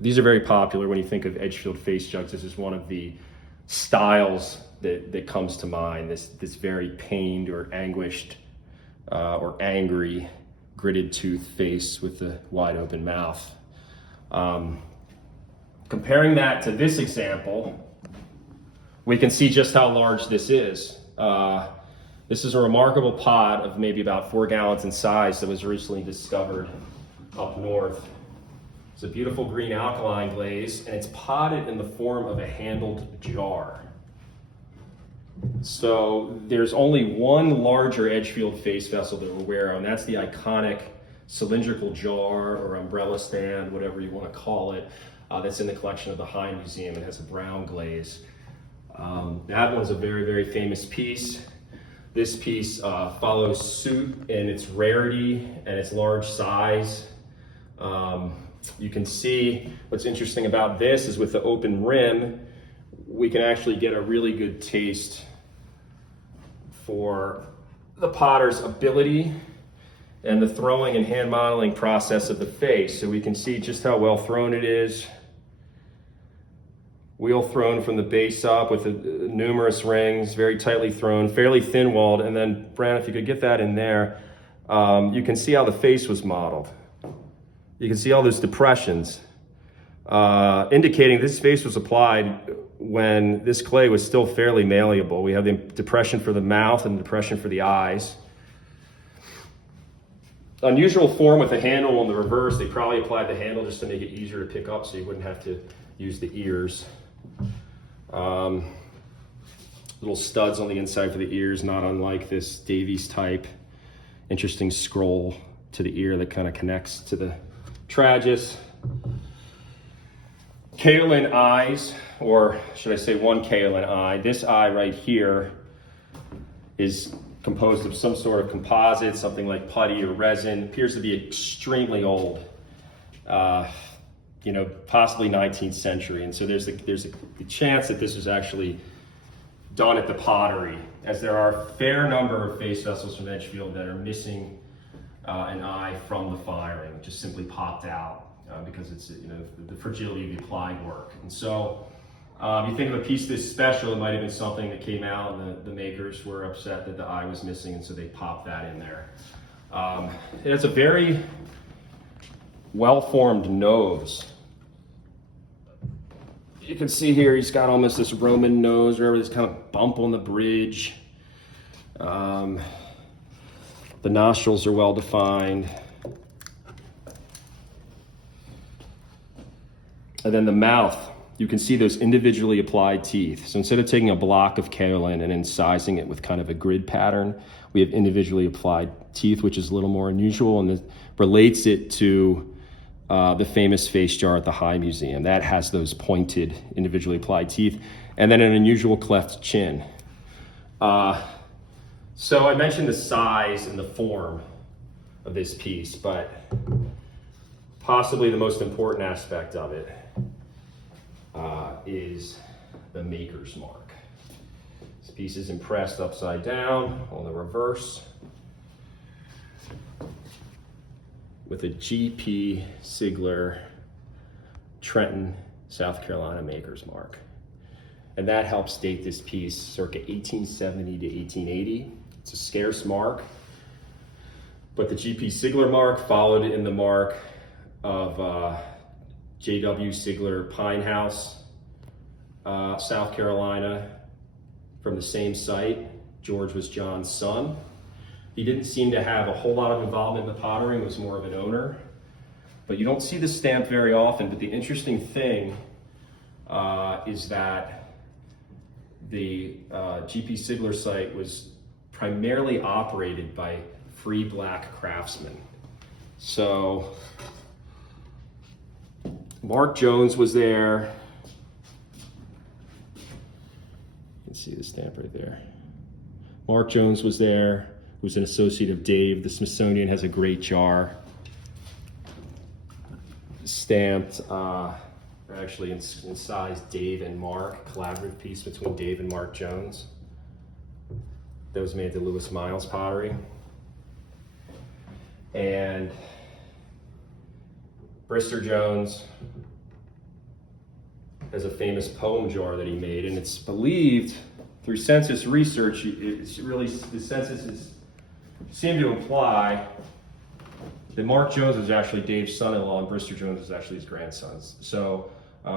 These are very popular when you think of Edgefield face jugs. This is one of the styles that comes to mind, this very pained or anguished or angry gritted tooth face with the wide open mouth. Comparing that to this example, we can see just how large this is. This is a remarkable pot of maybe about 4 gallons in size that was recently discovered up north. It's a beautiful green alkaline glaze, and it's potted in the form of a handled jar. So there's only one larger Edgefield face vessel that we're aware of, and that's the iconic cylindrical jar or umbrella stand, whatever you want to call it, that's in the collection of the High Museum. It has a brown glaze. That one's a very famous piece. This piece follows suit in its rarity and its large size. You can see what's interesting about this is with the open rim, we can actually get a really good taste for the potter's ability and the throwing and hand modeling process of the face. So we can see just how well thrown it is. Wheel thrown from the base up with numerous rings, very tightly thrown, fairly thin walled. And then, Brad, if you could get that in there, you can see how the face was modeled. You can see all those depressions, indicating this face was applied when this clay was still fairly malleable. We have the depression for the mouth and the depression for the eyes. Unusual form with the handle on the reverse. They probably applied the handle just to make it easier to pick up so you wouldn't have to use the ears. Little studs on the inside for the ears, not unlike this Davies type. Interesting scroll to the ear that kind of connects to the tragus. Kaolin eyes, or should I say one kaolin eye. This eye right here is composed of some sort of composite, something like putty or resin. Appears to be extremely old, possibly 19th century. And so there's a chance that this was actually done at the pottery, as there are a fair number of face vessels from Edgefield that are missing an eye from the firing, just simply popped out because it's the fragility of the applied work. And so you think of a piece this special, it might have been something that came out and the makers were upset that the eye was missing, and so they popped that in there. It has a very well-formed nose. You can see here he's got almost this Roman nose, or this kind of bump on the bridge. The nostrils are well defined. And then the mouth, you can see those individually applied teeth. So instead of taking a block of kaolin and then sizing it with kind of a grid pattern, we have individually applied teeth, which is a little more unusual, and it relates it to the famous face jar at the High Museum. That has those pointed, individually applied teeth, and then an unusual cleft chin. So I mentioned the size and the form of this piece, but possibly the most important aspect of it is the maker's mark. This piece is impressed upside down on the reverse with a G.P. Sigler Trenton, South Carolina maker's mark. and that helps date this piece circa 1870 to 1880. It's a scarce mark, but the G.P. Sigler mark followed in the mark of J.W. Sigler Pine House, South Carolina, from the same site. George was John's son. He didn't seem to have a whole lot of involvement in the pottery, was more of an owner. But you don't see this stamp very often, but the interesting thing is that the G.P. Sigler site was primarily operated by free black craftsmen. So Mark Jones was there. You can see the stamp right there. Mark Jones was there, who was an associate of Dave. The Smithsonian has a great jar stamped, actually in size, Dave and Mark, collaborative piece between Dave and Mark Jones. That was made at the Lewis Miles Pottery. And Brister Jones has a famous poem jar that he made, and it's believed through census research, it's really, the census seem to imply that Mark Jones was actually Dave's son-in-law and Brister Jones was actually his grandson. So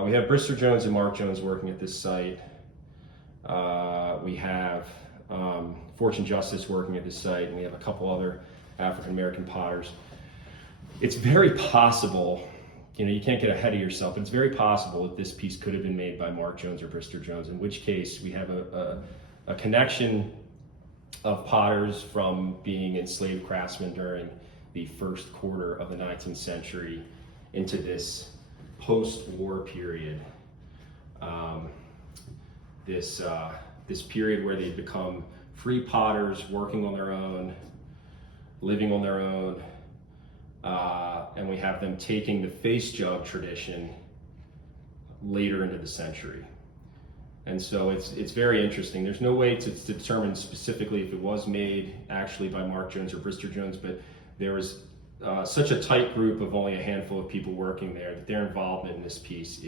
we have Brister Jones and Mark Jones working at this site. We have Fortune Justice working at this site, and we have a couple other African-American potters. It's very possible, you can't get ahead of yourself, but it's very possible that this piece could have been made by Mark Jones or Brister Jones, in which case we have a connection of potters from being enslaved craftsmen during the first quarter of the 19th century into this post-war period. This period where they become free potters, working on their own, living on their own, and we have them taking the face jug tradition later into the century. And so it's very interesting. There's no way to determine specifically if it was made actually by Mark Jones or Brister Jones, but there was such a tight group of only a handful of people working there that their involvement in this piece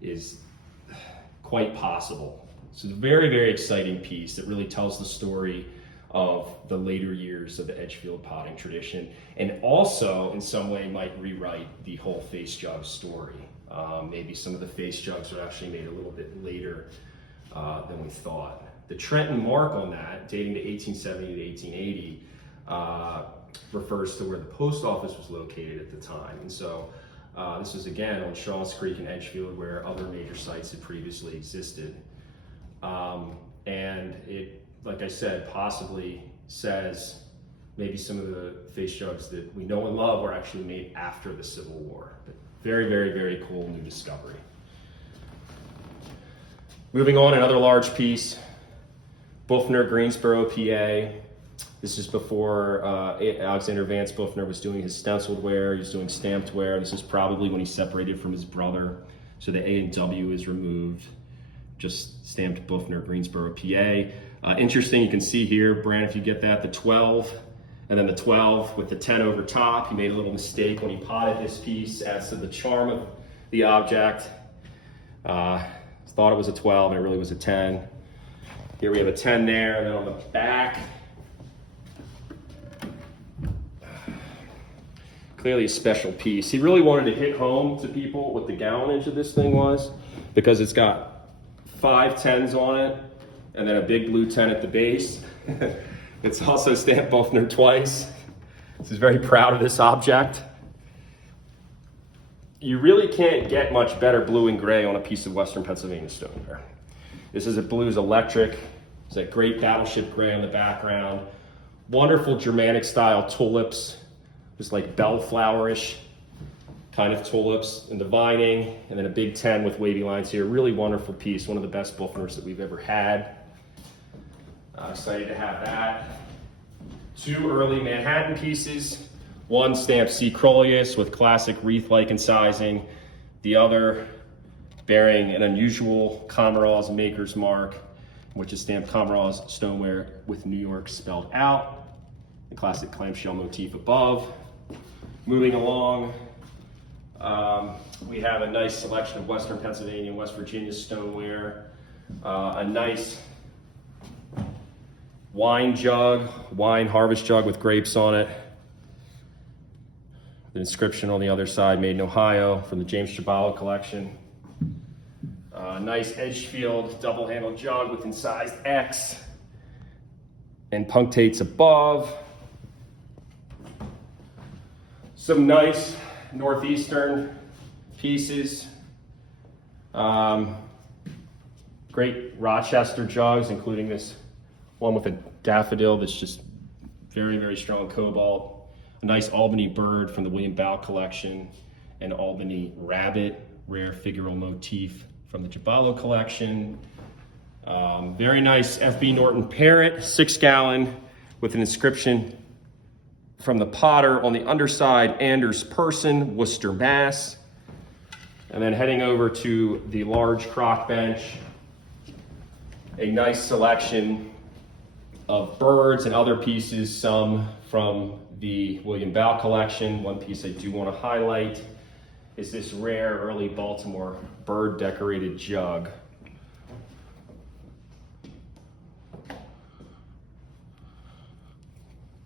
is quite possible. So it's a very, very exciting piece that really tells the story of the later years of the Edgefield potting tradition, and also in some way might rewrite the whole face jug story. Maybe some of the face jugs were actually made a little bit later than we thought. The Trenton mark on that, dating to 1870 to 1880, refers to where the post office was located at the time. And so this is again on Shaw's Creek in Edgefield, where other major sites had previously existed. And it, like I said, possibly says maybe some of the face jugs that we know and love were actually made after the Civil War. But very, very, very cool new discovery. Moving on, another large piece, Buffner, Greensboro, PA. This is before Alexander Vance Buffner was doing his stenciled ware, he was doing stamped ware. This is probably when he separated from his brother. So the A and W is removed, just stamped Buffner, Greensboro, PA. Interesting, you can see here, Brand, if you get that, the 12, and then the 12 with the 10 over top. He made a little mistake when he potted this piece, adds to the charm of the object. Thought it was a 12, and it really was a 10. Here we have a 10 there, and then on the back, clearly a special piece. He really wanted to hit home to people what the gallonage of this thing was, because it's got 5 10s on it, and then a big blue 10 at the base. It's also stamped Buffner twice. This is very proud of this object. You really can't get much better blue and gray on a piece of Western Pennsylvania stoneware. This is a blues electric. It's that great battleship gray on the background. Wonderful Germanic style tulips, just like bellflowerish kind of tulips and the vining, and then a big 10 with wavy lines here. Really wonderful piece, one of the best Buffners that we've ever had. Excited to have that. 2 early Manhattan pieces. One stamped C. Crolius with classic wreath-like incising. The other bearing an unusual Comeraw's maker's mark, which is stamped Comeraw's stoneware with New York spelled out. The classic clamshell motif above. Moving along, we have a nice selection of Western Pennsylvania and West Virginia stoneware. A nice wine jug, wine harvest jug with grapes on it. The inscription on the other side, made in Ohio, from the James Chaballo collection. Nice Edgefield double-handled jug with incised X and punctates above. Some nice Northeastern pieces. Great Rochester jugs, including this one with a daffodil that's just very, very strong cobalt. A nice Albany bird from the William Bow collection. An Albany rabbit, rare figural motif from the Chaballo collection. Very nice FB Norton parrot, 6-gallon, with an inscription from the potter on the underside, Anders Person, Worcester, Mass. And then heading over to the large crock bench, a nice selection of birds and other pieces, some from the William Bow collection. One piece I do want to highlight is this rare early Baltimore bird decorated jug.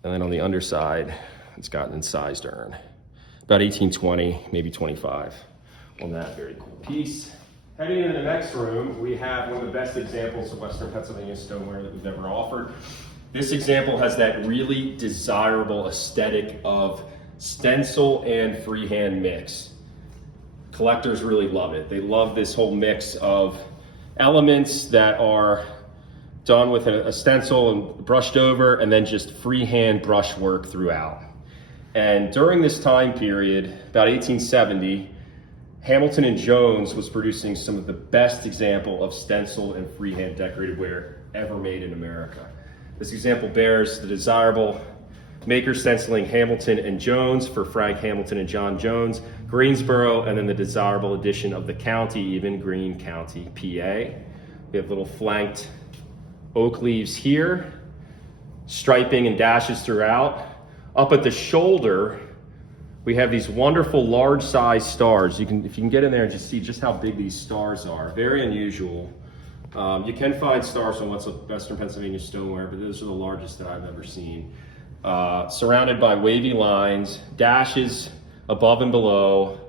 And then on the underside, it's got an incised urn. About 1820, maybe 25 on that very cool piece. Heading into the next room, we have one of the best examples of Western Pennsylvania stoneware that we've ever offered. This example has that really desirable aesthetic of stencil and freehand mix. Collectors really love it. They love this whole mix of elements that are done with a stencil and brushed over, and then just freehand brush work throughout. And during this time period, about 1870, Hamilton and Jones was producing some of the best example of stencil and freehand decorated ware ever made in America. This example bears the desirable maker stenciling Hamilton and Jones for Frank Hamilton and John Jones, Greensboro, and then the desirable addition of the county, even Greene County, PA. We have little flanked oak leaves here, striping and dashes throughout. Up at the shoulder, we have these wonderful large size stars. If you can get in there and just see just how big these stars are, very unusual. You can find stars on what's Western Pennsylvania stoneware, but those are the largest that I've ever seen. Surrounded by wavy lines, dashes above and below,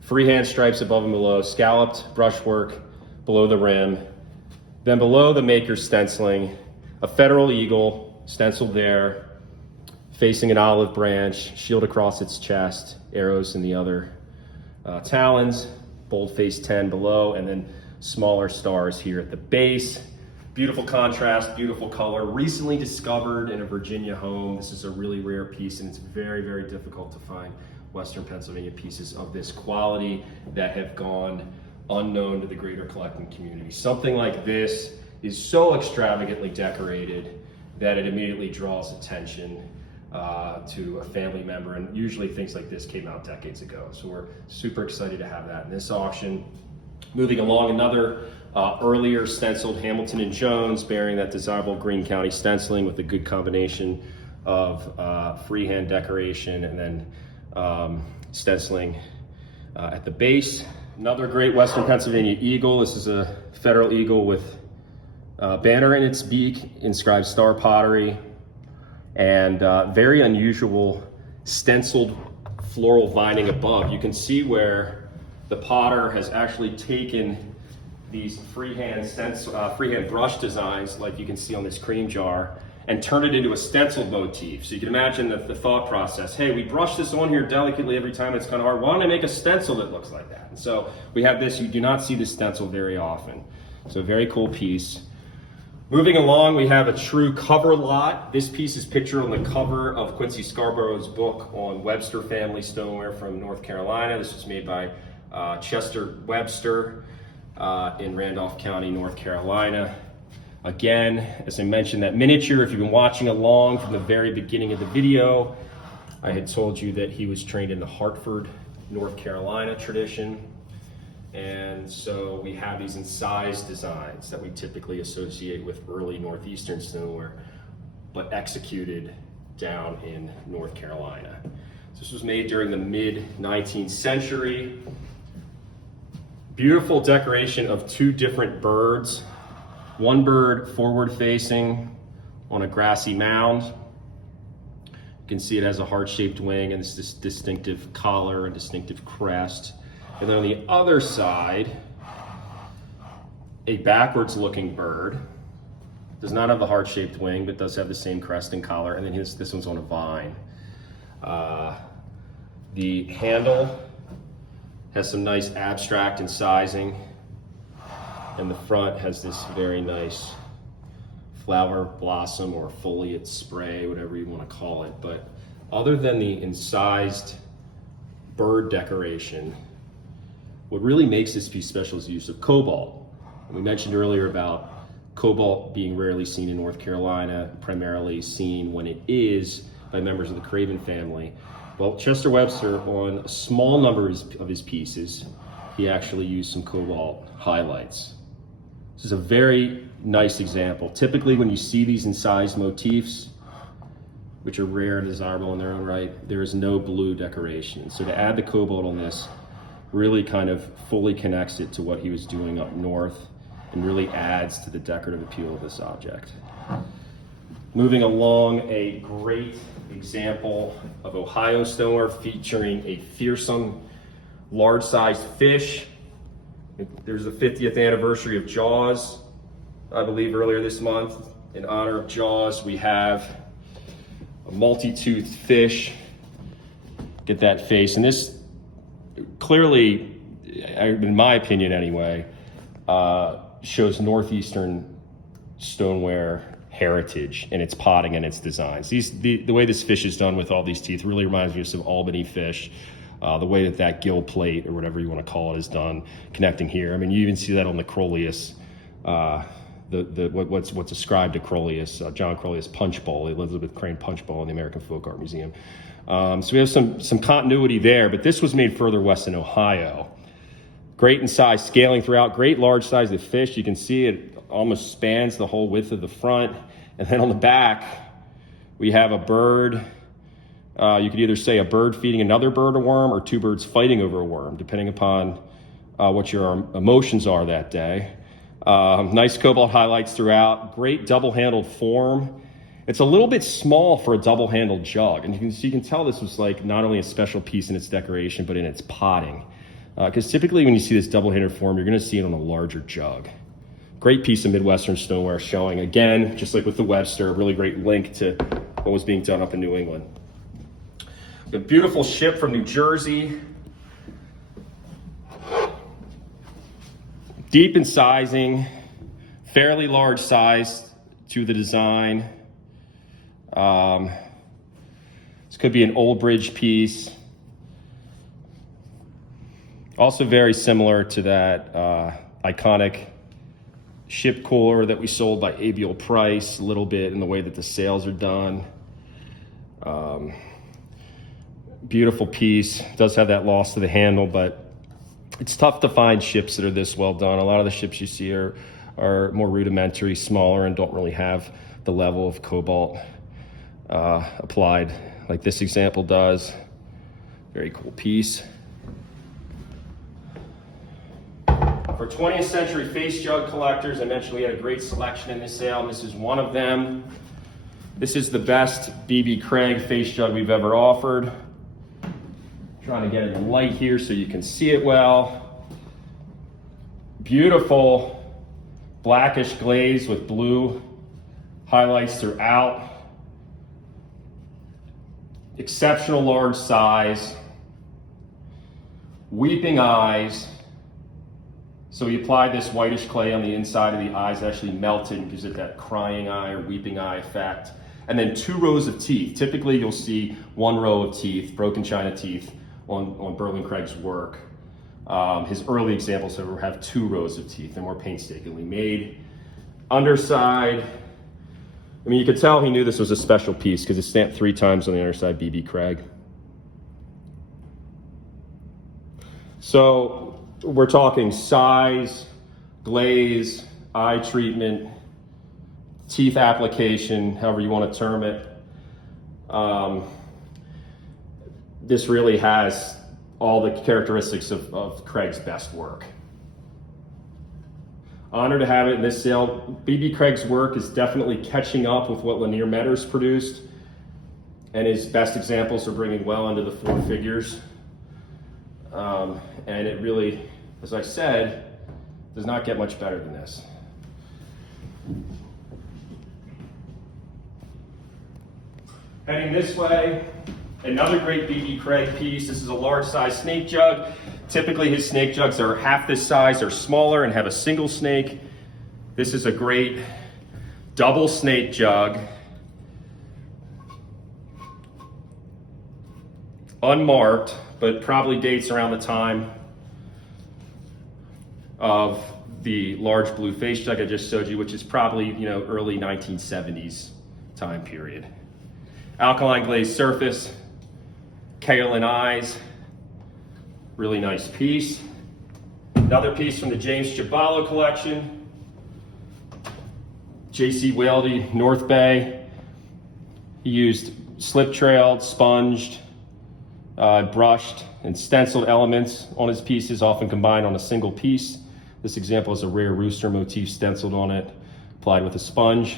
freehand stripes above and below, scalloped brushwork below the rim. Then below the maker's stenciling, a federal eagle stenciled there, facing an olive branch, shield across its chest, arrows in the other talons, boldface 10 below, and then smaller stars here at the base. Beautiful contrast, beautiful color, recently discovered in a Virginia home. This is a really rare piece, and it's very, very difficult to find Western Pennsylvania pieces of this quality that have gone unknown to the greater collecting community. Something like this is so extravagantly decorated that it immediately draws attention to a family member, and usually things like this came out decades ago. So we're super excited to have that in this auction. Moving along, another earlier stenciled Hamilton and Jones, bearing that desirable Greene County stenciling with a good combination of freehand decoration and then stenciling at the base. Another great Western Pennsylvania eagle. This is a federal eagle with a banner in its beak, inscribed star pottery, and very unusual stenciled floral vining above. You can see where the potter has actually taken these freehand brush designs, like you can see on this cream jar, and turn it into a stenciled motif. So you can imagine the thought process. Hey, we brush this on here delicately every time, it's kind of hard. Why don't I make a stencil that looks like that? And so we have this. You do not see this stencil very often. So a very cool piece. Moving along, we have a true cover lot. This piece is pictured on the cover of Quincy Scarborough's book on Webster family stoneware from North Carolina. This was made by Chester Webster in Randolph County, North Carolina. Again, as I mentioned, that miniature, if you've been watching along from the very beginning of the video, I had told you that he was trained in the Hartford, North Carolina tradition. And so we have these incised designs that we typically associate with early Northeastern stoneware, but executed down in North Carolina. This was made during the mid-19th century. Beautiful decoration of two different birds One bird forward facing on a grassy mound. You can see it has a heart-shaped wing and this distinctive collar and distinctive crest. And then on the other side, a backwards looking bird. Does not have the heart-shaped wing, but does have the same crest and collar. And then this one's on a vine. The handle has some nice abstract and sizing. And the front has this very nice flower blossom or foliate spray, whatever you want to call it. But other than the incised bird decoration, what really makes this piece special is the use of cobalt. And we mentioned earlier about cobalt being rarely seen in North Carolina, primarily seen when it is by members of the Craven family. Well, Chester Webster, on a small number of his pieces, he actually used some cobalt highlights. This is a very nice example. Typically when you see these incised motifs, which are rare and desirable in their own right, there is no blue decoration. So to add the cobalt on this really kind of fully connects it to what he was doing up north and really adds to the decorative appeal of this object. Moving along, a great example of Ohio stoneware featuring a fearsome large-sized fish. There's the 50th anniversary of Jaws, I believe earlier this month. In honor of Jaws, we have a multi-toothed fish. Get that face. And this clearly, in my opinion anyway, shows Northeastern stoneware heritage in its potting and its designs. The way this fish is done with all these teeth really reminds me of some Albany fish. The way that gill plate, or whatever you want to call it, is done, connecting here. I mean, you even see that on the Crolius, what's ascribed to Crolius, John Crolius punch bowl, the Elizabeth Crane punch bowl in the American Folk Art Museum. So we have some continuity there, but this was made further west in Ohio. Great in size, scaling throughout, great large size of fish. You can see it almost spans the whole width of the front. And then on the back, we have a bird. You could either say a bird feeding another bird a worm, or two birds fighting over a worm, depending upon what your emotions are that day. Nice cobalt highlights throughout, great double-handled form. It's a little bit small for a double-handled jug, and you can tell this was like not only a special piece in its decoration, but in its potting. Because typically when you see this double-handed form, you're gonna see it on a larger jug. Great piece of Midwestern stoneware showing, again, just like with the Webster, a really great link to what was being done up in New England. A beautiful ship from New Jersey. Deep in sizing, fairly large size to the design. This could be an Old Bridge piece. Also very similar to that iconic ship cooler that we sold by Abiel Price, a little bit in the way that the sails are done. Beautiful piece. Does have that loss to the handle, but it's tough to find ships that are this well done. A lot of the ships you see are more rudimentary, smaller, and don't really have the level of cobalt applied like this example does. Very cool piece. For 20th century face jug collectors, I mentioned we had a great selection in this sale, and this is one of them. This is the best B.B. Craig face jug we've ever offered. Trying to get it in light here so you can see it well. Beautiful blackish glaze with blue highlights throughout. Exceptional large size. Weeping eyes. So we applied this whitish clay on the inside of the eyes, actually melted and gives it that crying eye or weeping eye effect. And then 2 rows of teeth. Typically you'll see 1 row of teeth, broken china teeth, on Berlin Craig's work. His early examples have 2 rows of teeth. They're more painstakingly made. Underside, I mean, you could tell he knew this was a special piece because it's stamped 3 times on the underside, B.B. Craig. So we're talking size, glaze, eye treatment, teeth application, however you want to term it. This really has all the characteristics of Craig's best work. Honored to have it in this sale. B.B. Craig's work is definitely catching up with what Lanier Metter's produced, and his best examples are bringing well into the four figures. And it really, as I said, does not get much better than this. Heading this way, another great B.B. Craig piece. This is a large size snake jug. Typically his snake jugs are half this size or smaller and have a single snake. This is a great double snake jug. Unmarked, but probably dates around the time of the large blue face jug I just showed you, which is probably, early 1970s time period. Alkaline glazed surface, kaolin eyes, really nice piece. Another piece from the James Giballo collection. J.C. Whaley, North Bay. He used slip trailed, sponged, brushed, and stenciled elements on his pieces, often combined on a single piece. This example has a rare rooster motif stenciled on it, applied with a sponge.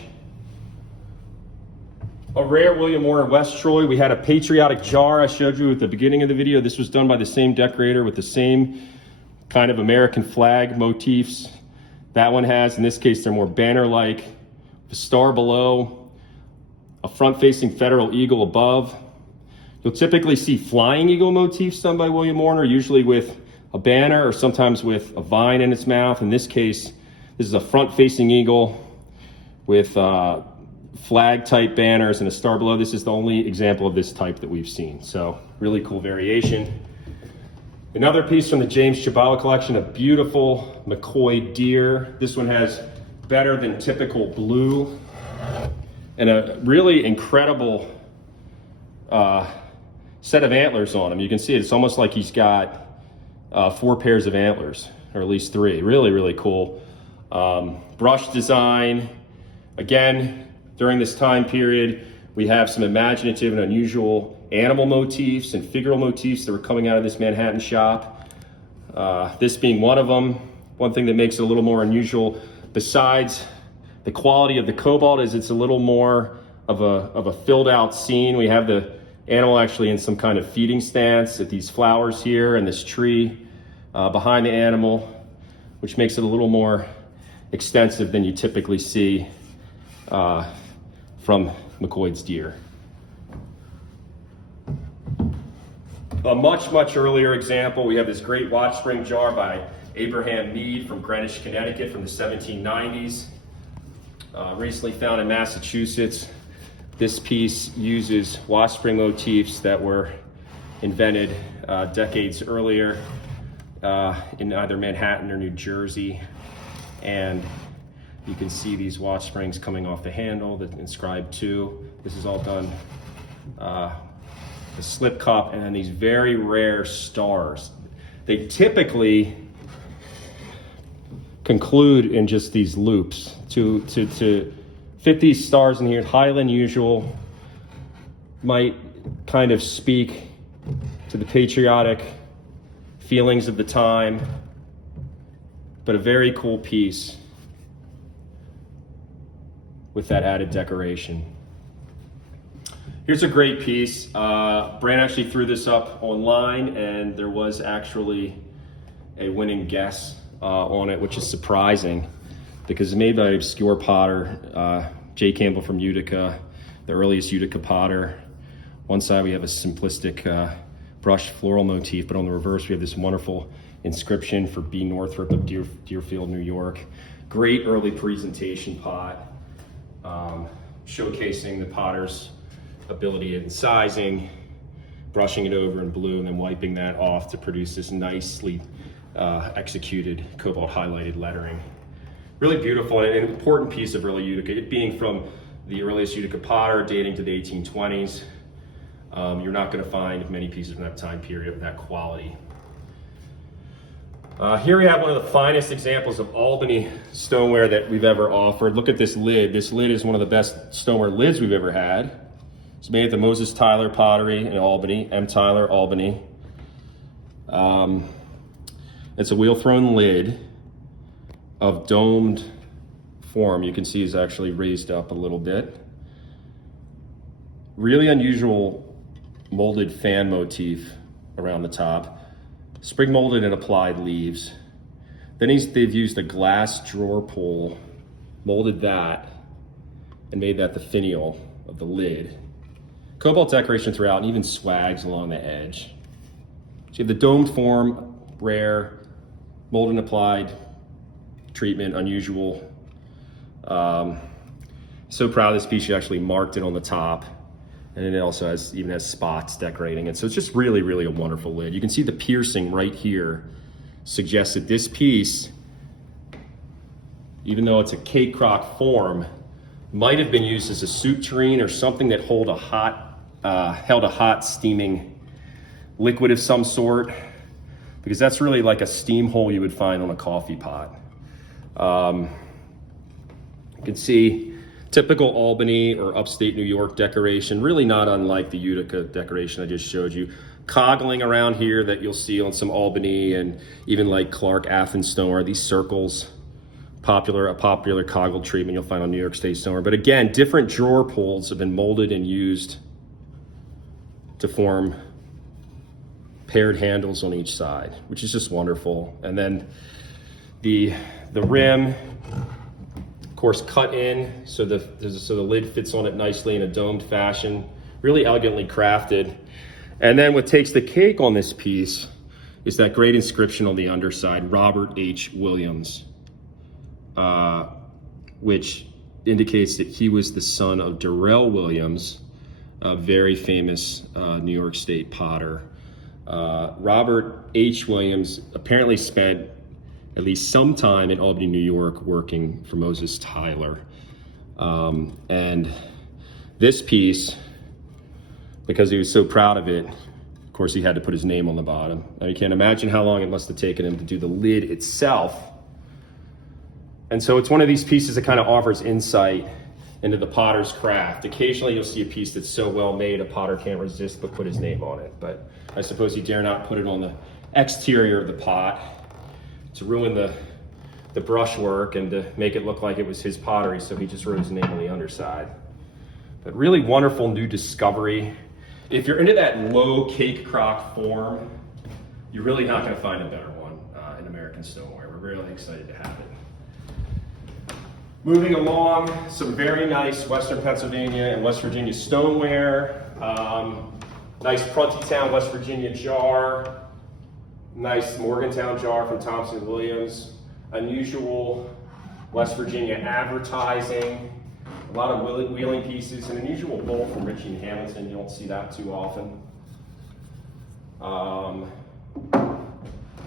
A rare William Warner West Troy. We had a patriotic jar I showed you at the beginning of the video. This was done by the same decorator with the same kind of American flag motifs. That one has, in this case, they're more banner-like. The star below, a front-facing federal eagle above. You'll typically see flying eagle motifs done by William Warner, usually with a banner or sometimes with a vine in its mouth. In this case, this is a front-facing eagle with flag type banners and a star below. This is the only example of this type that we've seen. So really cool variation. Another piece from the James Giballo collection, a beautiful McCoy deer. This one has better than typical blue and a really incredible set of antlers on him. You can see it. It's almost like he's got 4 pairs of antlers, or at least 3. Really, really cool. Brush design. Again, during this time period, we have some imaginative and unusual animal motifs and figural motifs that were coming out of this Manhattan shop. This being one of them. One thing that makes it a little more unusual, besides the quality of the cobalt, is it's a little more of a filled out scene. We have the animal actually in some kind of feeding stance at these flowers here and this tree behind the animal, which makes it a little more extensive than you typically see from McCoy's deer. A much earlier example, we have this great watch spring jar by Abraham Mead from Greenwich, Connecticut from the 1790s. Recently found in Massachusetts. This piece uses watch spring motifs that were invented decades earlier in either Manhattan or New Jersey. And you can see these watch springs coming off the handle that inscribed to. This is all done the slip cup, and then these very rare stars. They typically conclude in just these loops. To fit these stars in here, highly unusual, might kind of speak to the patriotic feelings of the time, but a very cool piece with that added decoration. Here's a great piece. Brand actually threw this up online, and there was actually a winning guess on it, which is surprising because it's made by an obscure potter, J. Campbell from Utica, the earliest Utica potter. One side we have a simplistic brushed floral motif, but on the reverse we have this wonderful inscription for B. Northrop of Deerfield, New York. Great early presentation pot, showcasing the potter's ability in sizing, brushing it over in blue, and then wiping that off to produce this nicely executed cobalt highlighted lettering. Really beautiful and an important piece of early Utica. It being from the earliest Utica potter dating to the 1820s, you're not going to find many pieces from that time period of that quality. Here we have one of the finest examples of Albany stoneware that we've ever offered. Look at this lid. This lid is one of the best stoneware lids we've ever had. It's made at the Moses Tyler Pottery in Albany, M. Tyler, Albany. It's a wheel thrown lid. of domed form. You can see is actually raised up a little bit. Really unusual molded fan motif around the top. Spring molded and applied leaves. Then they've used a glass drawer pull, molded that, and made that the finial of the lid. Cobalt decoration throughout, and even swags along the edge. So you have the domed form, rare, molded and applied treatment, unusual. So proud of this piece, you actually marked it on the top. And it also even has spots decorating it. So it's just really, really a wonderful lid. You can see the piercing right here suggests that this piece, even though it's a cake crock form, might have been used as a soup tureen or something that held a hot steaming liquid of some sort, because that's really like a steam hole you would find on a coffee pot. You can see typical Albany or upstate New York decoration, really not unlike the Utica decoration I just showed you. Coggling around here that you'll see on some Albany and even like Clark, Athens Stoneware, these circles, a popular coggle treatment you'll find on New York State Stoneware. But again, different drawer pulls have been molded and used to form paired handles on each side, which is just wonderful. And then the rim, of course, cut in so the lid fits on it nicely in a domed fashion, really elegantly crafted. And then what takes the cake on this piece is that great inscription on the underside, Robert H. Williams, which indicates that he was the son of Darrell Williams, a very famous New York State potter. Robert H. Williams apparently spent at least some time in Albany, New York, working for Moses Tyler. And this piece, because he was so proud of it, of course, he had to put his name on the bottom. Now, you can't imagine how long it must have taken him to do the lid itself. And so it's one of these pieces that kind of offers insight into the potter's craft. Occasionally you'll see a piece that's so well made a potter can't resist but put his name on it. But I suppose he dare not put it on the exterior of the pot to ruin the brushwork and to make it look like it was his pottery, so he just wrote his name on the underside. But really wonderful new discovery. If you're into that low cake crock form, you're really not going to find a better one in American Stoneware. We're really excited to have it. Moving along, some very nice Western Pennsylvania and West Virginia stoneware. Nice Pruntytown, West Virginia jar. Nice Morgantown jar from Thompson Williams. Unusual West Virginia advertising. A lot of wheeling pieces. An unusual bowl from Ritchie and Hamilton. You don't see that too often. An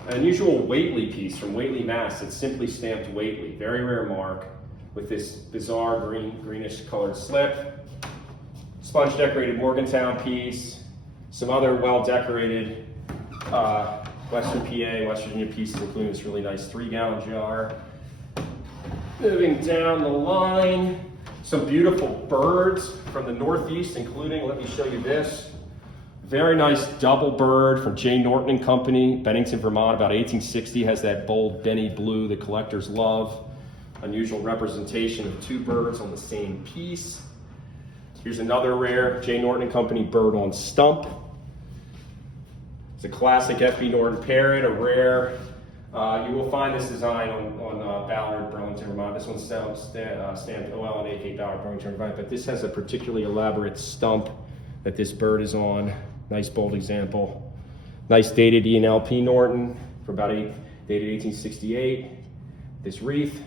unusual Whately piece from Whately, Mass. It's simply stamped Whately. Very rare mark with this bizarre greenish colored slip. Sponge decorated Morgantown piece. Some other well decorated Western PA, West Virginia pieces, including this really nice 3-gallon jar. Moving down the line, some beautiful birds from the Northeast, including, let me show you this, very nice double bird from J. Norton and Company, Bennington, Vermont, about 1860, has that bold Benny blue the collectors love. Unusual representation of two birds on the same piece. Here's another rare J. Norton and Company bird on stump. It's a classic F.B. Norton parrot, a rare. You will find this design on Ballard, Burlington, Vermont. This one's stamped OL and AK Ballard, Burlington, Vermont, but this has a particularly elaborate stump that this bird is on. Nice bold example. Nice dated E&LP Norton for about dated 1868. This wreath.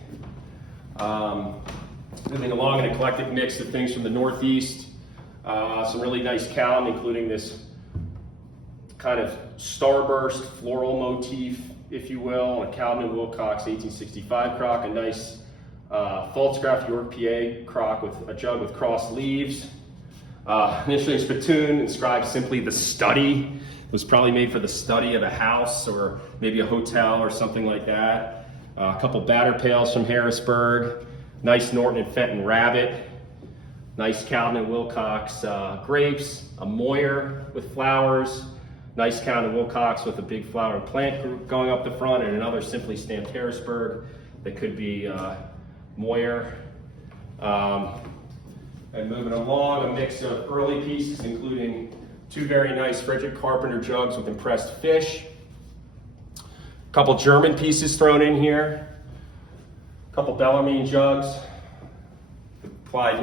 Moving along, an eclectic mix of things from the Northeast. Some really nice cowm, including this kind of starburst floral motif, if you will, a Calvin Wilcox 1865 crock, a nice Pfaltzgraff York PA crock with a jug with crossed leaves. An interesting spittoon inscribed simply "the study." It was probably made for the study of a house or maybe a hotel or something like that. A couple batter pails from Harrisburg. Nice Norton and Fenton rabbit. Nice Calvin Wilcox grapes. A Moyer with flowers. Nice Calvin Wilcox with a big flower plant group going up the front, and another simply stamped Harrisburg. that could be moire. And moving along, a mix of early pieces, including 2 very nice Frederick Carpenter jugs with impressed fish. A couple German pieces thrown in here. A couple Bellarmine jugs. Applied,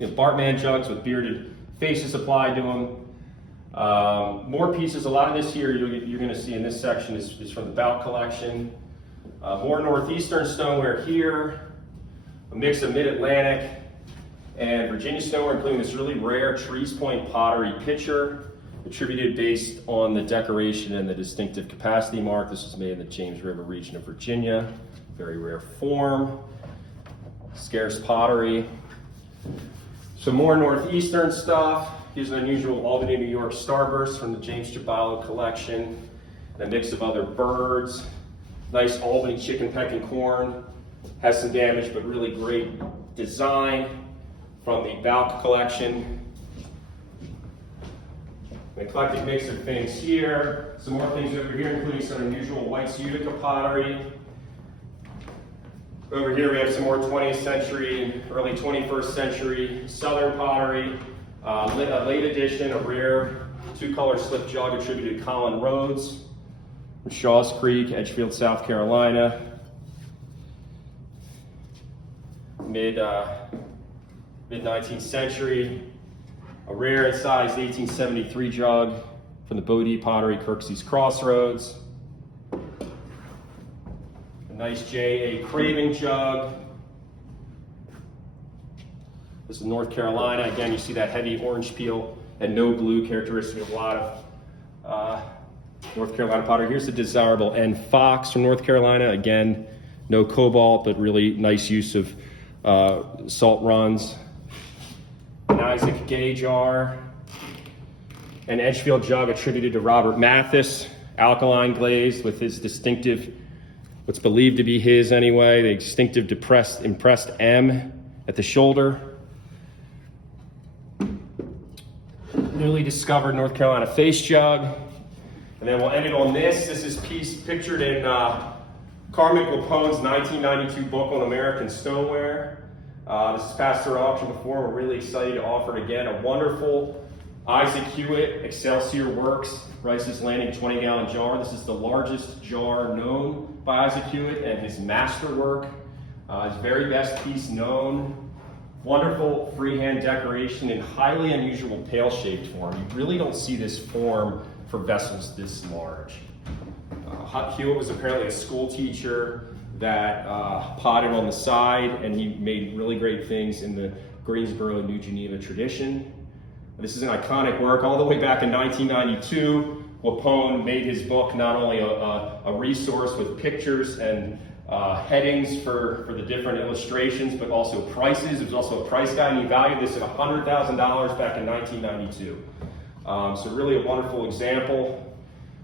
Bartman jugs with bearded faces applied to them. More pieces. A lot of this here you're going to see in this section is from the Bout collection. More northeastern stoneware here. A mix of mid-Atlantic and Virginia stoneware, including this really rare Trees Point pottery pitcher, attributed based on the decoration and the distinctive capacity mark. This was made in the James River region of Virginia. Very rare form, scarce pottery. Some more northeastern stuff. Here's an unusual Albany, New York starburst from the James Giballo collection. And a mix of other birds. Nice Albany chicken pecking corn. Has some damage, but really great design from the Balk collection. An eclectic mix of things here. Some more things over here, including some unusual White's Utica pottery. Over here we have some more 20th century, early 21st century Southern pottery. A late edition, a rare 2-color slip jug attributed to Colin Rhodes from Shaw's Creek, Edgefield, South Carolina. Mid-19th century, a rare and sized 1873 jug from the Bodie Pottery, Kirksey's Crossroads. A nice J.A. Craving jug. This is North Carolina. Again, you see that heavy orange peel and no blue, characteristic of a lot of North Carolina pottery. Here's the desirable N. Fox from North Carolina. Again, no cobalt, but really nice use of salt runs. An Isaac Gay jar. An Edgefield jug attributed to Robert Mathis, alkaline glazed with his distinctive, what's believed to be his anyway, the distinctive impressed M at the shoulder. Newly discovered North Carolina face jug. And then we'll end it on this. This is pictured in Carmen Guapone's 1992 book on American stoneware. This has passed through auction before. We're really excited to offer it again. A wonderful Isaac Hewitt Excelsior Works Rice's Landing 20-gallon jar. This is the largest jar known by Isaac Hewitt and his masterwork. His very best piece known. Wonderful freehand decoration in highly unusual pail-shaped form. You really don't see this form for vessels this large. Hewitt was apparently a school teacher that potted on the side, and he made really great things in the Greensboro, New Geneva tradition. This is an iconic work. All the way back in 1992, Guapone made his book not only a resource with pictures and headings for the different illustrations, but also prices. It was also a price guide, and he valued this at $100,000 back in 1992. So really a wonderful example.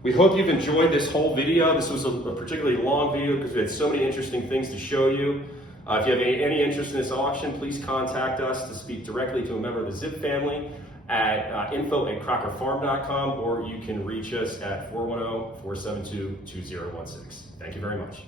We hope you've enjoyed this whole video. This was a particularly long video because we had so many interesting things to show you. If you have any interest in this auction, please contact us to speak directly to a member of the Zip family at info@crockerfarm.com, or you can reach us at 410-472-2016. Thank you very much.